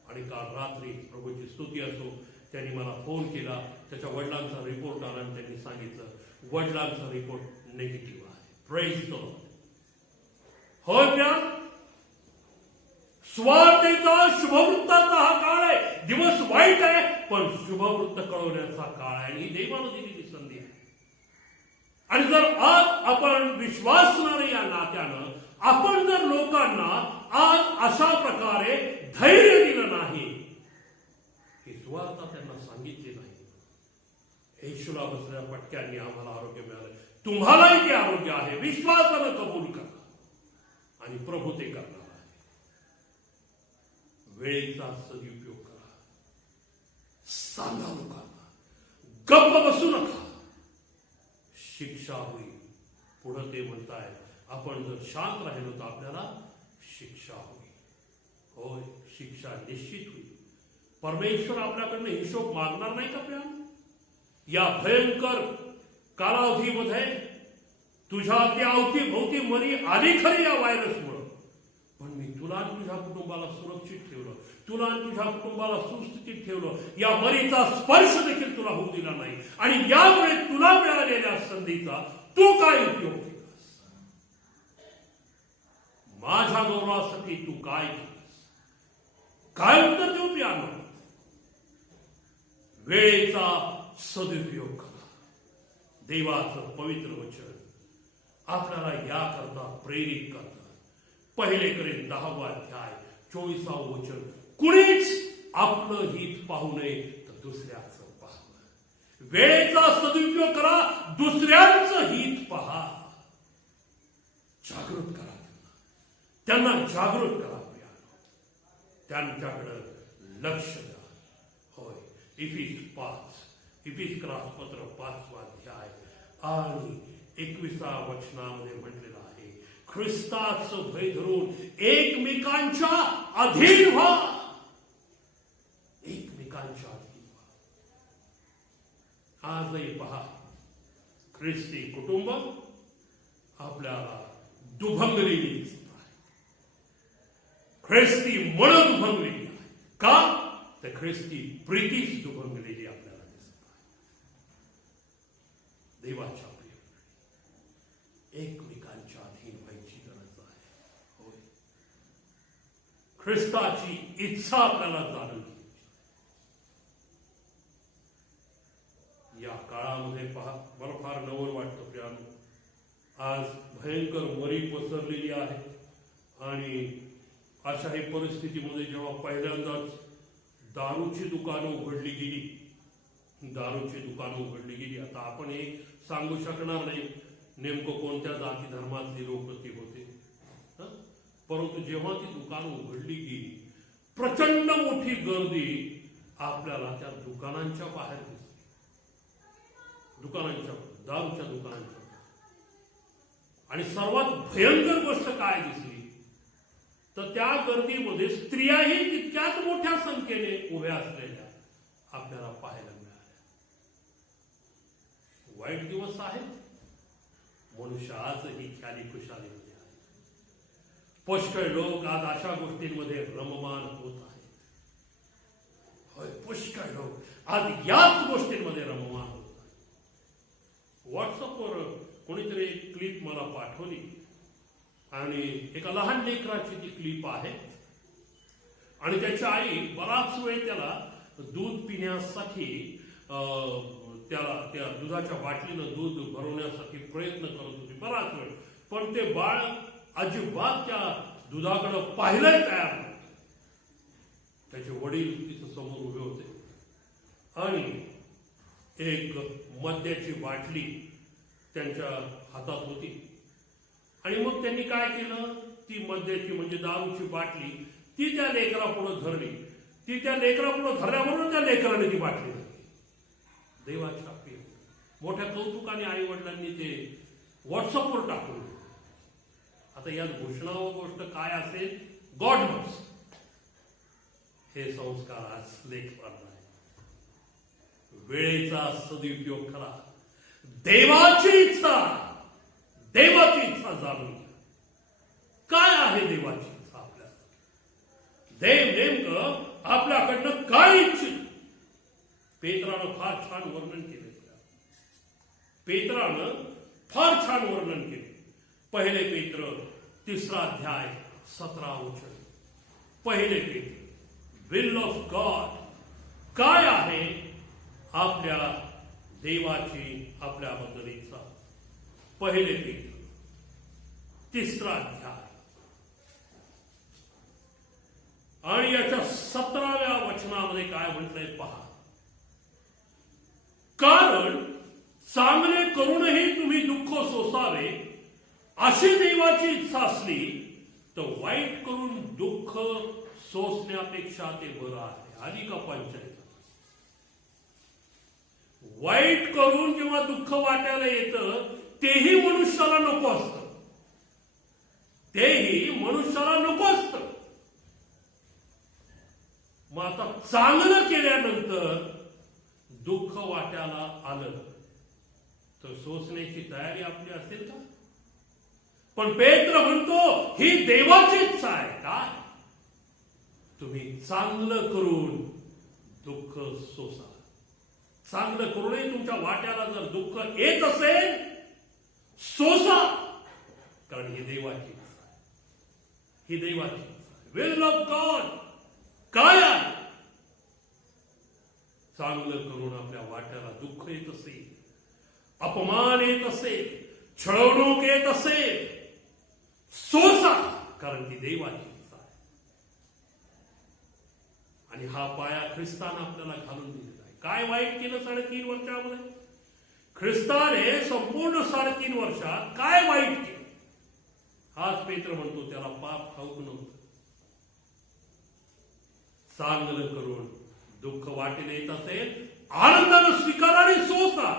आणि काल रात्री प्रभूची स्तुती असो, त्यांनी मला फोन केला. त्याच्या वडिलांचा रिपोर्ट आला आणि त्यांनी सांगितलं वडिलांचा रिपोर्ट निगेटिव्ह आहे. Praise the Lord. होय प्रिया, स्वार्थेचा शुभवृत्ताचा हा काळ आहे. दिवस वाईट आहे पण शुभवृत्त कळवण्याचा काळ आहे. आणि ही देवानं दिलेली संधी आहे. आणि जर आज आपण विश्वासणारे या नात्यानं आपण जर लोकांना आज अशा प्रकारे धैर्य दिलं नाही, ही सुवार्ता त्यांना सांगितली नाही, येशूला बसलेल्या फटक्यांनी आम्हाला आरोग्य मिळालं, तुम्हालाही ते आरोग्य आहे, विश्वासानं कबूल करा आणि प्रभू ते करणार आहे. वेळेचा सदुपयोग करा. सांगा लोकांना, गप्प बसू नका. शिक्षा होईल. पुढे ते म्हणताय आपण जर शांत राहिलो तर आपल्याला शिक्षा होईल. होय, शिक्षा निश्चित होईल. परमेश्वर आपल्याकडनं हिशोब मागणार नाही का प्रिया? या भयंकर कालावधीमध्ये तुझ्या त्या अवतीभोवती मरी आली खरी या व्हायरसमुळे, पण मी तुला आणि तुझ्या कुटुंबाला सुरक्षित ठेवलं, तुला आणि तुझ्या कुटुंबाला सुस्थितीत ठेवलं. या मरीचा स्पर्श देखील तुला होऊ दिला नाही. आणि यामुळे तुला मिळालेल्या संधीचा तू काय उपयोग केलास? माझ्या गौरवासाठी तू काय केलास? काय उत्तर देऊ प्रियानो? वेळेचा सदुपयोग करा. देवाचं पवित्र वचन आपल्याला याकरता प्रेरित करतात. पहिले करेन 10वा अध्याय 24वा वचन, कुणीच आपलं हित पाहू नये तर दुसऱ्याचं पाहावं. वेळेचा सदुपयोग करा, दुसऱ्यांचं हित पहा. जागृत करा त्यांना जागृत करा प्रियानो. त्यांच्याकडे लक्ष द्या. होय, इफिस पत्र 5वा अध्याय आणि 21वा वचनामध्ये म्हटलेलं आहे, ख्रिस्ताचं भय धरून एकमेकांच्या अधीन व्हा. एकमेकांच्या अधीन व्हा. आजही पहा, ख्रिस्ती कुटुंब आपल्याला दुभंगलेली दिसत आहे. ख्रिस्ती मन दुभंगलेली आहे. का? तर ख्रिस्ती प्रीतीच दुभंगलेली आपल्याला दिसत आहे. देवाच्या प्रिय एकमेकांच्या अधीन व्हायची गरज आहे. होय, ख्रिस्ताची इच्छा आपल्याला जाणून घ्यायची. या काळामध्ये पहा, मला फार नवल वाटतं प्रियानो. आज भयंकर मरी पसरलेली आहे आणि अशाही परिस्थितीमध्ये जेव्हा पहिल्यांदाच दारूची दुकानं उघडली गेली, आता आपण हे सांगू शकणार नाही नेमकं कोणत्या जाती धर्मातली लोक ती होते. परंतु जेव्हा ती दुकानं उघडली गेली, प्रचंड मोठी गर्दी आपल्याला त्या दुकानांच्या बाहेर दिसली. दारूच्या दुकानांच्या. आणि सर्वात भयंकर गोष्ट काय दिसली तर त्या गर्दीमध्ये स्त्रियाही तितक्याच मोठ्या संख्येने उभ्या असलेल्या आपल्याला पाहायला मिळाल्या. वाईट दिवस आहेत. मनुष्य आजही ख्याली खुशालीमध्ये आहे. पुष्कळ लोक आज अशा गोष्टींमध्ये रममान होत आहेत. होय, पुष्कळ लोक आज याच गोष्टींमध्ये रममान होत आहेत. व्हॉट्सअपवर कोणीतरी एक क्लिप मला पाठवली आणि एका लहान लेकराची ती क्लिप आहे आणि त्याची आई बराच वेळ त्याला दूध पिण्यासाठी त्याला त्या दुधाच्या बाटलीनं दूध भरवण्यासाठी प्रयत्न करत होती बराच वेळ. पण ते बाळ अजिबात त्या दुधाकडे पाहिलंय तयार नव्हतं. त्याचे वडील तिथं समोर उभे होते आणि एक मद्याची बाटली त्यांच्या हातात होती आणि मग त्यांनी काय केलं, ती मद्याची म्हणजे दारूची बाटली ती त्या लेकरापुढे धरली. ती त्या लेकरापुढे धरल्याबरोबर त्या लेकराने ती बाटली धरली. देवाच्या प्रिय मोठ्या कौतुकाने आई वडिलांनी ते व्हॉट्सअपवर टाकून. आता यात घोषणा व गोष्ट काय असेल गॉड नोस. हे संस्कार आज लेकरांना वेळेचा सदुपयोग करा. देवाची इच्छा जाणून घ्या. काय आहे देवाची इच्छा आपल्याला? देव नेमकं आपल्याकडनं काय इच्छित? पेत्रानं फार छान वर्णन केले. पहिले पेत्र 3 अध्याय 17 वचन. पहिले पेत्र विल ऑफ गॉड काय आहे आपल्या देवाची आपल्याबद्दल इच्छा. पहिले पेत्र 3 अध्याय आणि याच्या 17व्या वचनामध्ये काय म्हटलंय पहा. कारण चांगले करूनही तुम्ही दुःख सोसावे अशी देवाची इच्छा असली तर वाईट करून दुःख सोसण्यापेक्षा ते बरं आहे. आली का पंचायत? वाईट करून जेव्हा दुःख वाटायला येतं तेही मनुष्याला नको असतं. मग आता चांगलं केल्यानंतर दुःख वाट्याला आलं तर सोसण्याची तयारी आपली असेल का? पण पेत्र म्हणतो ही देवाची इच्छा आहे. काय? तुम्ही चांगलं करून दुःख सोसा. चांगलं करूनही तुमच्या वाट्याला जर दुःख येत असेल सोसा, कारण ही देवाची इच्छा आहे. ही देवाची इच्छा आहे. विल ऑफ गॉड काय आहे? चांगलं करून आपल्या वाट्याला दुःख येत असेल, अपमान येत असेल, छळवणूक येत असेल, सोसा, कारण ती देवाची इच्छा आहे. आणि हा पाया ख्रिस्तानं आपल्याला घालून दिलेला आहे. काय वाईट केलं 3.5 वर्षामध्ये? ख्रिस्ताने संपूर्ण 3.5 वर्षात काय वाईट केलं? हाच पेत्र म्हणतो त्याला पाप ठाऊक नव्हतं. चांगलं करून दुःख वाटेल येत असेल आनंदानं स्वीकारा आणि सोसा.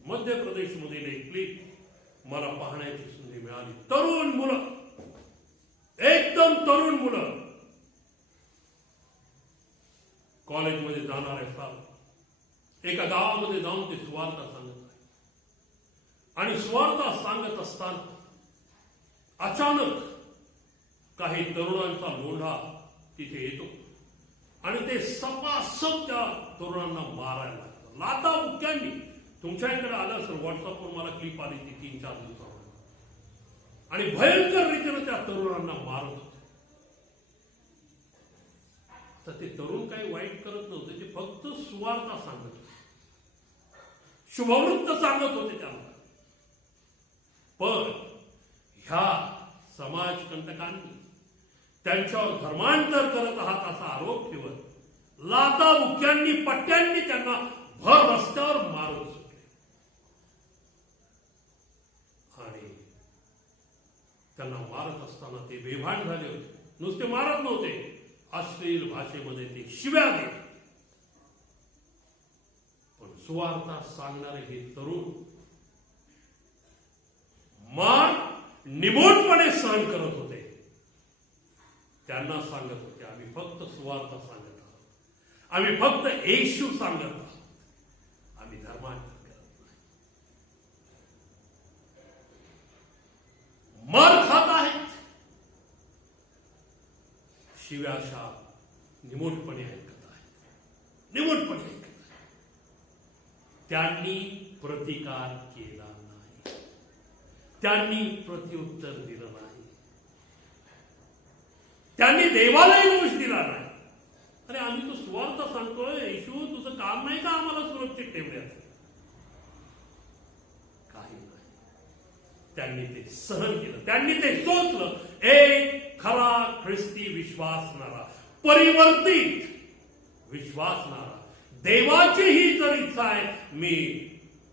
मध्य प्रदेशमधील एक क्लिप मला पाहण्याची संधी संधी मिळाली. तरुण मुलं, एकदम तरुण मुलं कॉलेजमध्ये जाणार असतात. एका गावामध्ये जाऊन ते सुवार्ता सांगत आहे. आणि सुवार्ता सांगत असताना अचानक काही तरुणांचा लोंढा तिथे येतो आणि ते सपासप त्या तरुणांना मारायला लागतात. लाथा बुक्क्यांनी. तुमच्याकडे आलं असेल व्हॉट्सअपवर, मला क्लिप आली ती 3-4 दिवसावर. आणि भयंकर रीतीने त्या तरुणांना मारत होते. तर ते तरुण काही वाईट करत नव्हते, ते फक्त सुवार्ता सांगत होते, शुभवृत्त सांगत होते त्यांना. पण ह्या समाजकंटकांनी त्यांच्यावर धर्मांतर करत आहात असा आरोप ठेवत लाथा बुक्क्यांनी, पट्ट्यांनी त्यांना भर रस्त्यावर मारून सुटले. आणि त्यांना मारत असताना ते बेभान झाले होते. नुसते मारत नव्हते, अश्लील भाषेमध्ये ते शिव्या देत. पण सुवार्ता सांगणारे हे तरुण मार निमूटपणे सहन करत होते. त्यांना सांगत होते, आम्ही फक्त सुवार्ता सांगत आहोत, आम्ही फक्त येशू सांगत आहोत, आम्ही धर्मांतर करत नाही. मार खात आहेत, शिव्याशा निमूटपणे ऐकत आहेत, निमूटपणे ऐकत आहेत. त्यांनी प्रतिकार केला नाही, त्यांनी प्रत्युत्तर दिलं नाही, त्यांनी देवालाही दोष दिला नाही. अरे आम्ही तो सुवार्थ सांगतोय, येशू तुझं काम नाही का आम्हाला सुरक्षित ठेवण्याचं? काही नाही. त्यांनी ते सहन केलं, त्यांनी ते सोचलं. एक खरा ख्रिस्ती विश्वासणारा, परिवर्तित विश्वासणारा, देवाची ही जर इच्छा आहे, मी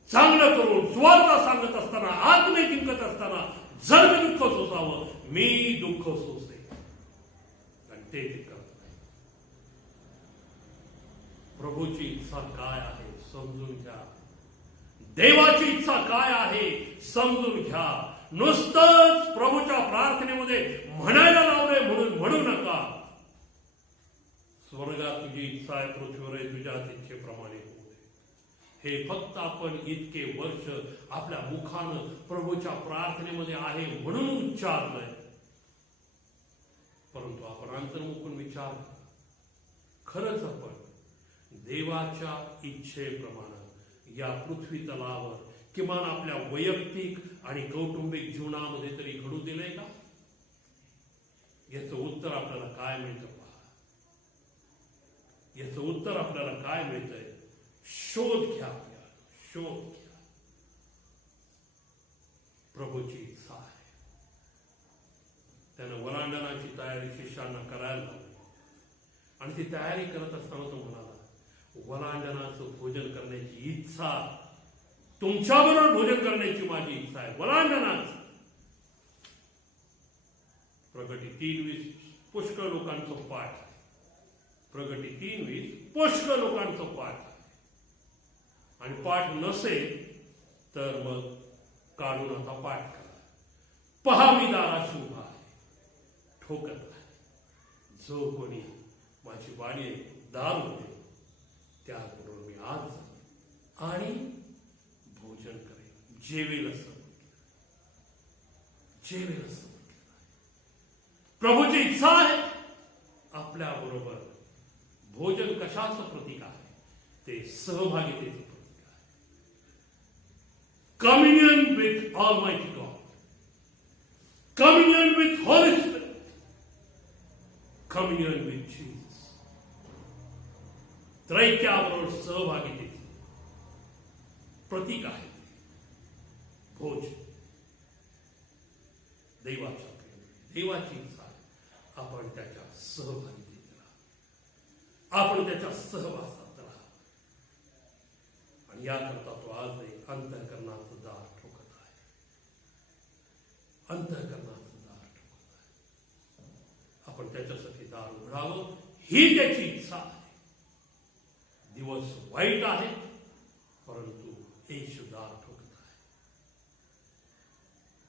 चांगलं करून सुवार्थ सांगत असताना, आत्मे जिंकत असताना जर मी दुःख सोसावं, मी दुःख सोसे. ते करत नाही. प्रभूची इच्छा काय आहे समजून घ्या. देवाची इच्छा काय आहे समजून घ्या. नुसतंच प्रभूच्या प्रार्थनेमध्ये म्हणायला लावले म्हणून म्हणू नका. स्वर्गात तुझी इच्छा आहे, पृथ्वीवर तुझ्याच इच्छेप्रमाणे होऊ दे. हे फक्त आपण इतके वर्ष आपल्या मुखानं प्रभूच्या प्रार्थनेमध्ये आहे म्हणून उच्चारलंय. परंतु आपण अंतर्मुखून विचार, खरंच आपण देवाच्या इच्छेप्रमाणे या पृथ्वी तलावर किमान आपल्या वैयक्तिक आणि कौटुंबिक जीवनामध्ये तरी घडू दिलंय का? याचं उत्तर आपल्याला काय मिळतं पहा. याचं उत्तर आपल्याला काय मिळतंय? शोध घ्या, शोध घ्या. प्रभूची इच्छा आहे. त्यानं वरांडणाची तयारी शिष्यांना करायला लावली. आणि ती तयारी करत असताना तो म्हणाला, वरांडणाचं भोजन करण्याची इच्छा, तुमच्याबरोबर भोजन करण्याची माझी इच्छा आहे. वरांडणाचं. प्रगटी 3:20 पुष्कळ लोकांचं पाठ आहे. प्रगटी 3:20 पुष्कळ लोकांचं पाठ आहे. आणि पाठ नसेल तर मग काढून आता पाठ करा. पहा मी दाराशी उभा आहे, ठोकत आहे. जो कोणी माझी वाणी दार होते त्याबरोबर मी आज जाईन आणि भोजन करेन, जेवेल असं म्हटलं. जेवेल असं म्हटलं. प्रभूची इच्छा आहे आपल्या बरोबर भोजन कशाचं प्रतीक आहे? ते सहभागितेचं प्रतीक आहे. Communion with almighty God, communion with holy spirit, communion with Jesus. त्रैक्याबरोबर सहभागितेचे प्रतीक आहे भोजन. देवाच्या प्रेम, देवाची इच्छा आहे आपण त्याच्या सहभागितेत राहा, आपण त्याच्या सहवासात राहा. आणि याकरता तो आजही अंतःकरणाचं दार ठोकत आहे. अंतःकरणाचं दार ठोकत आहे. आपण त्याच्यासाठी दार उघडावं ही त्याची इच्छा आहे. दिवस वाईट आहे, परंतु येशू दार ठोकत आहे.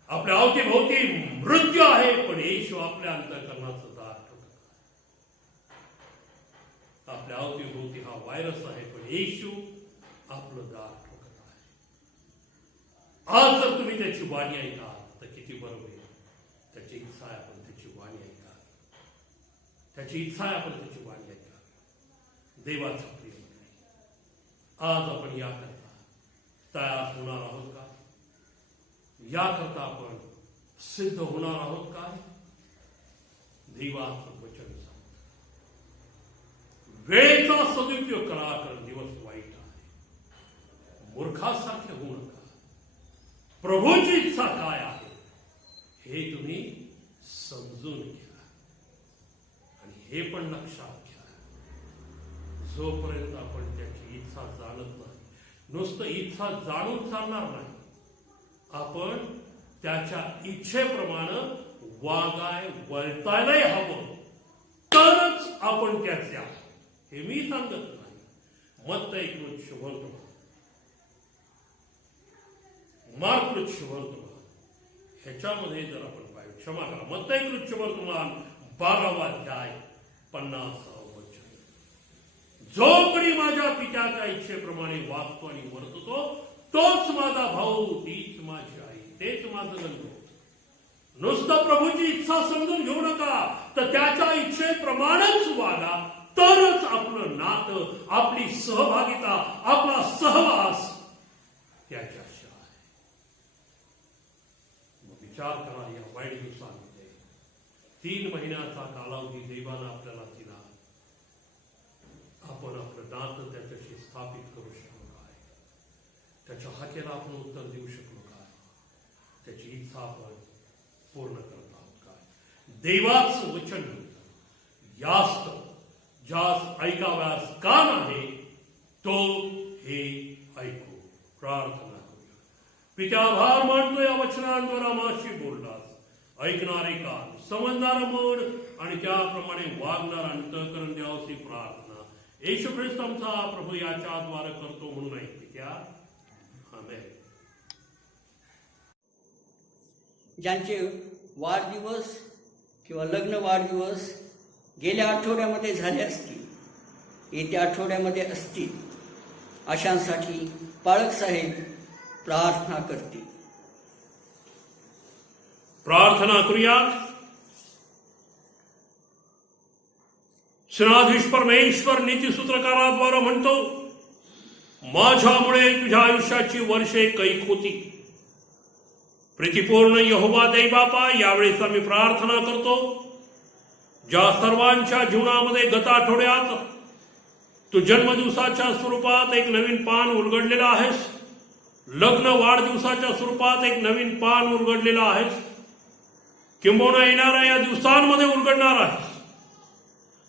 आपल्या अवतीभोवती मृत्यू आहे, पण येशू आपल्या अंतःकरणाचं दार ठोकत आहे. आपल्या अवतीभोवती हा व्हायरस आहे, पण येशू आपलं दार ठोकत आहे. आज जर तुम्ही त्याची वाणी ऐकाल तर किती बरं होईल. त्याची इच्छा आहे आपण त्याची वाणी ऐकाल. त्याची इच्छा आहे आपण त्याची वाणी ऐकाल. देवाचा प्रिय मंडळी, आज आपण याकरता तयार होणार आहोत का? याकरता आपण सिद्ध होणार आहोत काय? देवाचं वचन सांगतं, वेळेचा सदुपयोग करा, कारण दिवस वाईट आहे. मूर्खासारखे होऊ नका. प्रभूची इच्छा काय आहे हे तुम्ही समजून घ्या आणि हे पण लक्षात घ्या. जोपर्यंत आपण त्याची इच्छा जाणत नाही, नुसतं इच्छा जाणून चालणार नाही, आपण त्याच्या इच्छेप्रमाणे वर्तायलाही हवं, तरच आपण त्याच्या, हे मी सांगत नाही, मत्तई कृत शुभवर्तमान, मार्क कृत शुभवर्तमान, ह्याच्यामध्ये जर आपण पाहिजे, क्षमा करा, मत्तई कृत शुभवर्तमान 12वा अध्याय 50वा वचन, जो कोणी माझ्या पित्याच्या इच्छेप्रमाणे वागतो आणि वर्ततो तोच माझा भाऊ, तीच माझी आई, तेच माझं लग्न. नुसतं प्रभूची इच्छा समजून घेऊ नका, तर त्याच्या इच्छेप्रमाणेच वागा, तरच आपलं नातं, आपली सहभागिता, आपला सहवास त्याच्याशी आहे. मग विचार करा, या वाईट दिवसांमध्ये 3 महिन्याचा कालावधी देवानं आपल्याला दिला, आपण आपलं नातं त्याच्याशी स्थापित करू शकतो काय? त्याच्या हाकेला आपण उत्तर देऊ शकलो काय? त्याची इच्छा आपण पूर्ण करत आहोत काय? देवाचं वचन यास्त ज्यास ऐकाव्यास कान आहे तो हे ऐकू. प्रार्थना करूया. पित्या, आभार मानतो या वचनांद्वारा माझी बोललास. ऐकणारे कान, समजणारं मन आणि त्याप्रमाणे वागणारं अंतःकरण द्यावसी प्रार्थना येशू ख्रिस्त आमचा प्रभू याच्याद्वारे करतो म्हणून ऐक पित्या. आमेन. ज्यांचे वाढदिवस किंवा लग्न वाढदिवस गेल्या आठवड्यामध्ये झाले असतील, येत्या आठवड्यामध्ये असतील, अशांसाठी पाळक साहेब प्रार्थना करतील. प्रार्थना करूया. सेनाधीश परमेश्वर नीतिसूत्रकाराद्वारा म्हणतो, माझ्यामुळे तुझ्या आयुष्याची वर्षे कैक होती. प्रीतिपूर्ण यहोवा देवबापा, यावेळेस आम्ही प्रार्थना करतो, ज्या सर्वांच्या जीवनामध्ये गत आठवड्यात तू जन्मदिवसाच्या स्वरूपात एक नवीन पान उलगडलेलं आहेस, लग्न वाढदिवसाच्या स्वरूपात एक नवीन पान उलगडलेलं आहेस, किंबहुना येणाऱ्या या दिवसांमध्ये उलगडणार आहेस,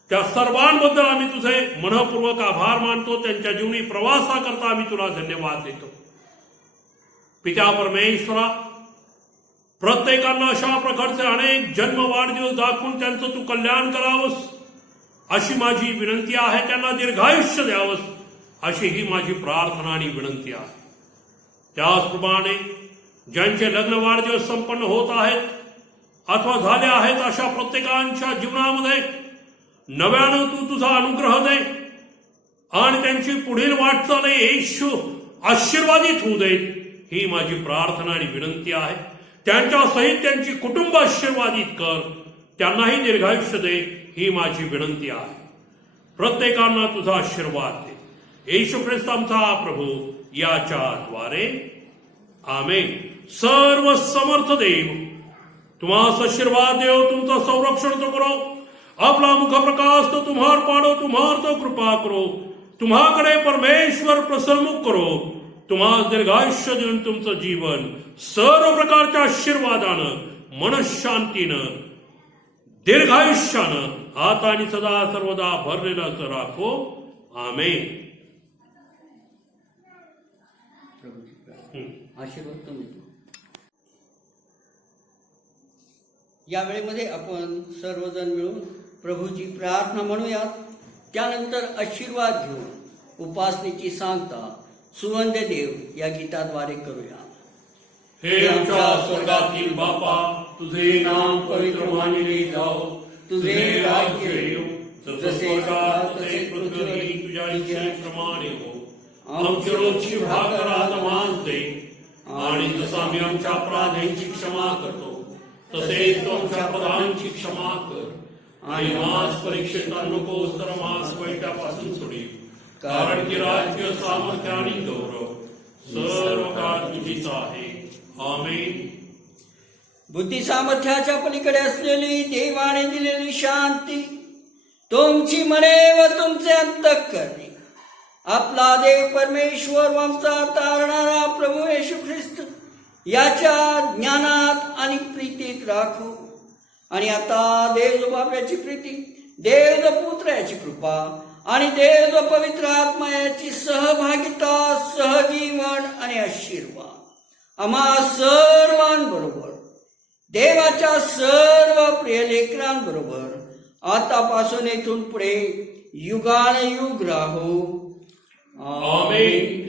त्या सर्वांबद्दल आम्ही तुझे मनःपूर्वक आभार मानतो. त्यांच्या जीवनी प्रवासाकरता आम्ही तुला धन्यवाद देतो. पिता परमेश्वरा, प्रत्येकांना अशा प्रकारचे अनेक जन्म वाढदिवस दाखवून त्यांचं तू कल्याण करावंस अशी माझी विनंती आहे. त्यांना दीर्घायुष्य द्यावंस अशी ही माझी प्रार्थना आणि विनंती आहे. त्याचप्रमाणे ज्यांचे लग्न वाढदिवस संपन्न होत आहेत अथवा झाले आहेत, अशा प्रत्येकांच्या जीवनामध्ये नव्यानं तू तुझा अनुग्रह दे आणि त्यांची पुढील वाटचाल येशू आशीर्वादित होऊ दे, ही माझी प्रार्थना आणि विनंती आहे. त्यांच्या सहित त्यांची कुटुंब आशीर्वादित कर, त्यांनाही दीर्घायुष्य दे, ही माझी विनंती आहे. प्रत्येकांना तुझा आशीर्वाद दे. येशू ख्रिस्त आमचा प्रभू याच्याद्वारे आमेन. सर्व समर्थ देव तुम्हास आशीर्वाद देव, तुमचं संरक्षण तो करो, आपला मुख प्रकाश तो तुम्हार पाडो, तुम्हार तो कृपा करो, तुम्हाकडे परमेश्वर प्रसन्नमुख करो, तुम्हास दीर्घायुष्य देऊन तुमचं जीवन सर्व प्रकारच्या आशीर्वादानं, मनशांतीनं, दीर्घायुष्यानं आता आणि सदा सर्वदा भरलेलं असं राखो. आमेन. आशीर्वाद तुम्ही. या वेळेमध्ये आपण सर्वजण मिळून प्रभूची प्रार्थना म्हणूयात. त्यानंतर आशीर्वाद घेऊन उपासनेची सांगता सुवंद देव या गीताद्वारे करूया. हे आमच्या स्वर्गातील बापा, तुझे नाम पवित्र मानले जाओ, तुझे राज्य येऊ, जसे स्वर्गात तसे पृथ्वीवरही तुझ्या इच्छेप्रमाणे हो. आमची रोजची भाकर आज आम्हास दे, आणि जसं आम्ही आमच्या अपराधांची क्षमा करतो, तसेच तू आमच्या अपराधांची क्षमा कर. आणि आम्हास परीक्षेत नकोस, तर आम्हास वाईटापासून सोडील. कारण की राज्य, सामर्थ्य आणि गौरव सर्व काळ तुझीच आहे. आमेन. बुद्धी सामर्थ्याच्या पलीकडे असलेली देवाने दिलेली शांती तुमची मने व तुमचे अंतःकरणे आपला देव परमेश्वर व आमचा तारणारा प्रभू येशू ख्रिस्त याच्या ज्ञानात आणि प्रीतीत राखो. आणि आता देव बाप्याची प्रीती, देव पुत्र याची कृपा आणि देव पवित्र आत्मा याची सहभागिता, सहजीवन आणि आशीर्वाद आम्हा सर्वांबरोबर, देवाच्या सर्व प्रिय लेकरांबरोबर आतापासून इथून पुढे युगानुयुग राहो. आमेन.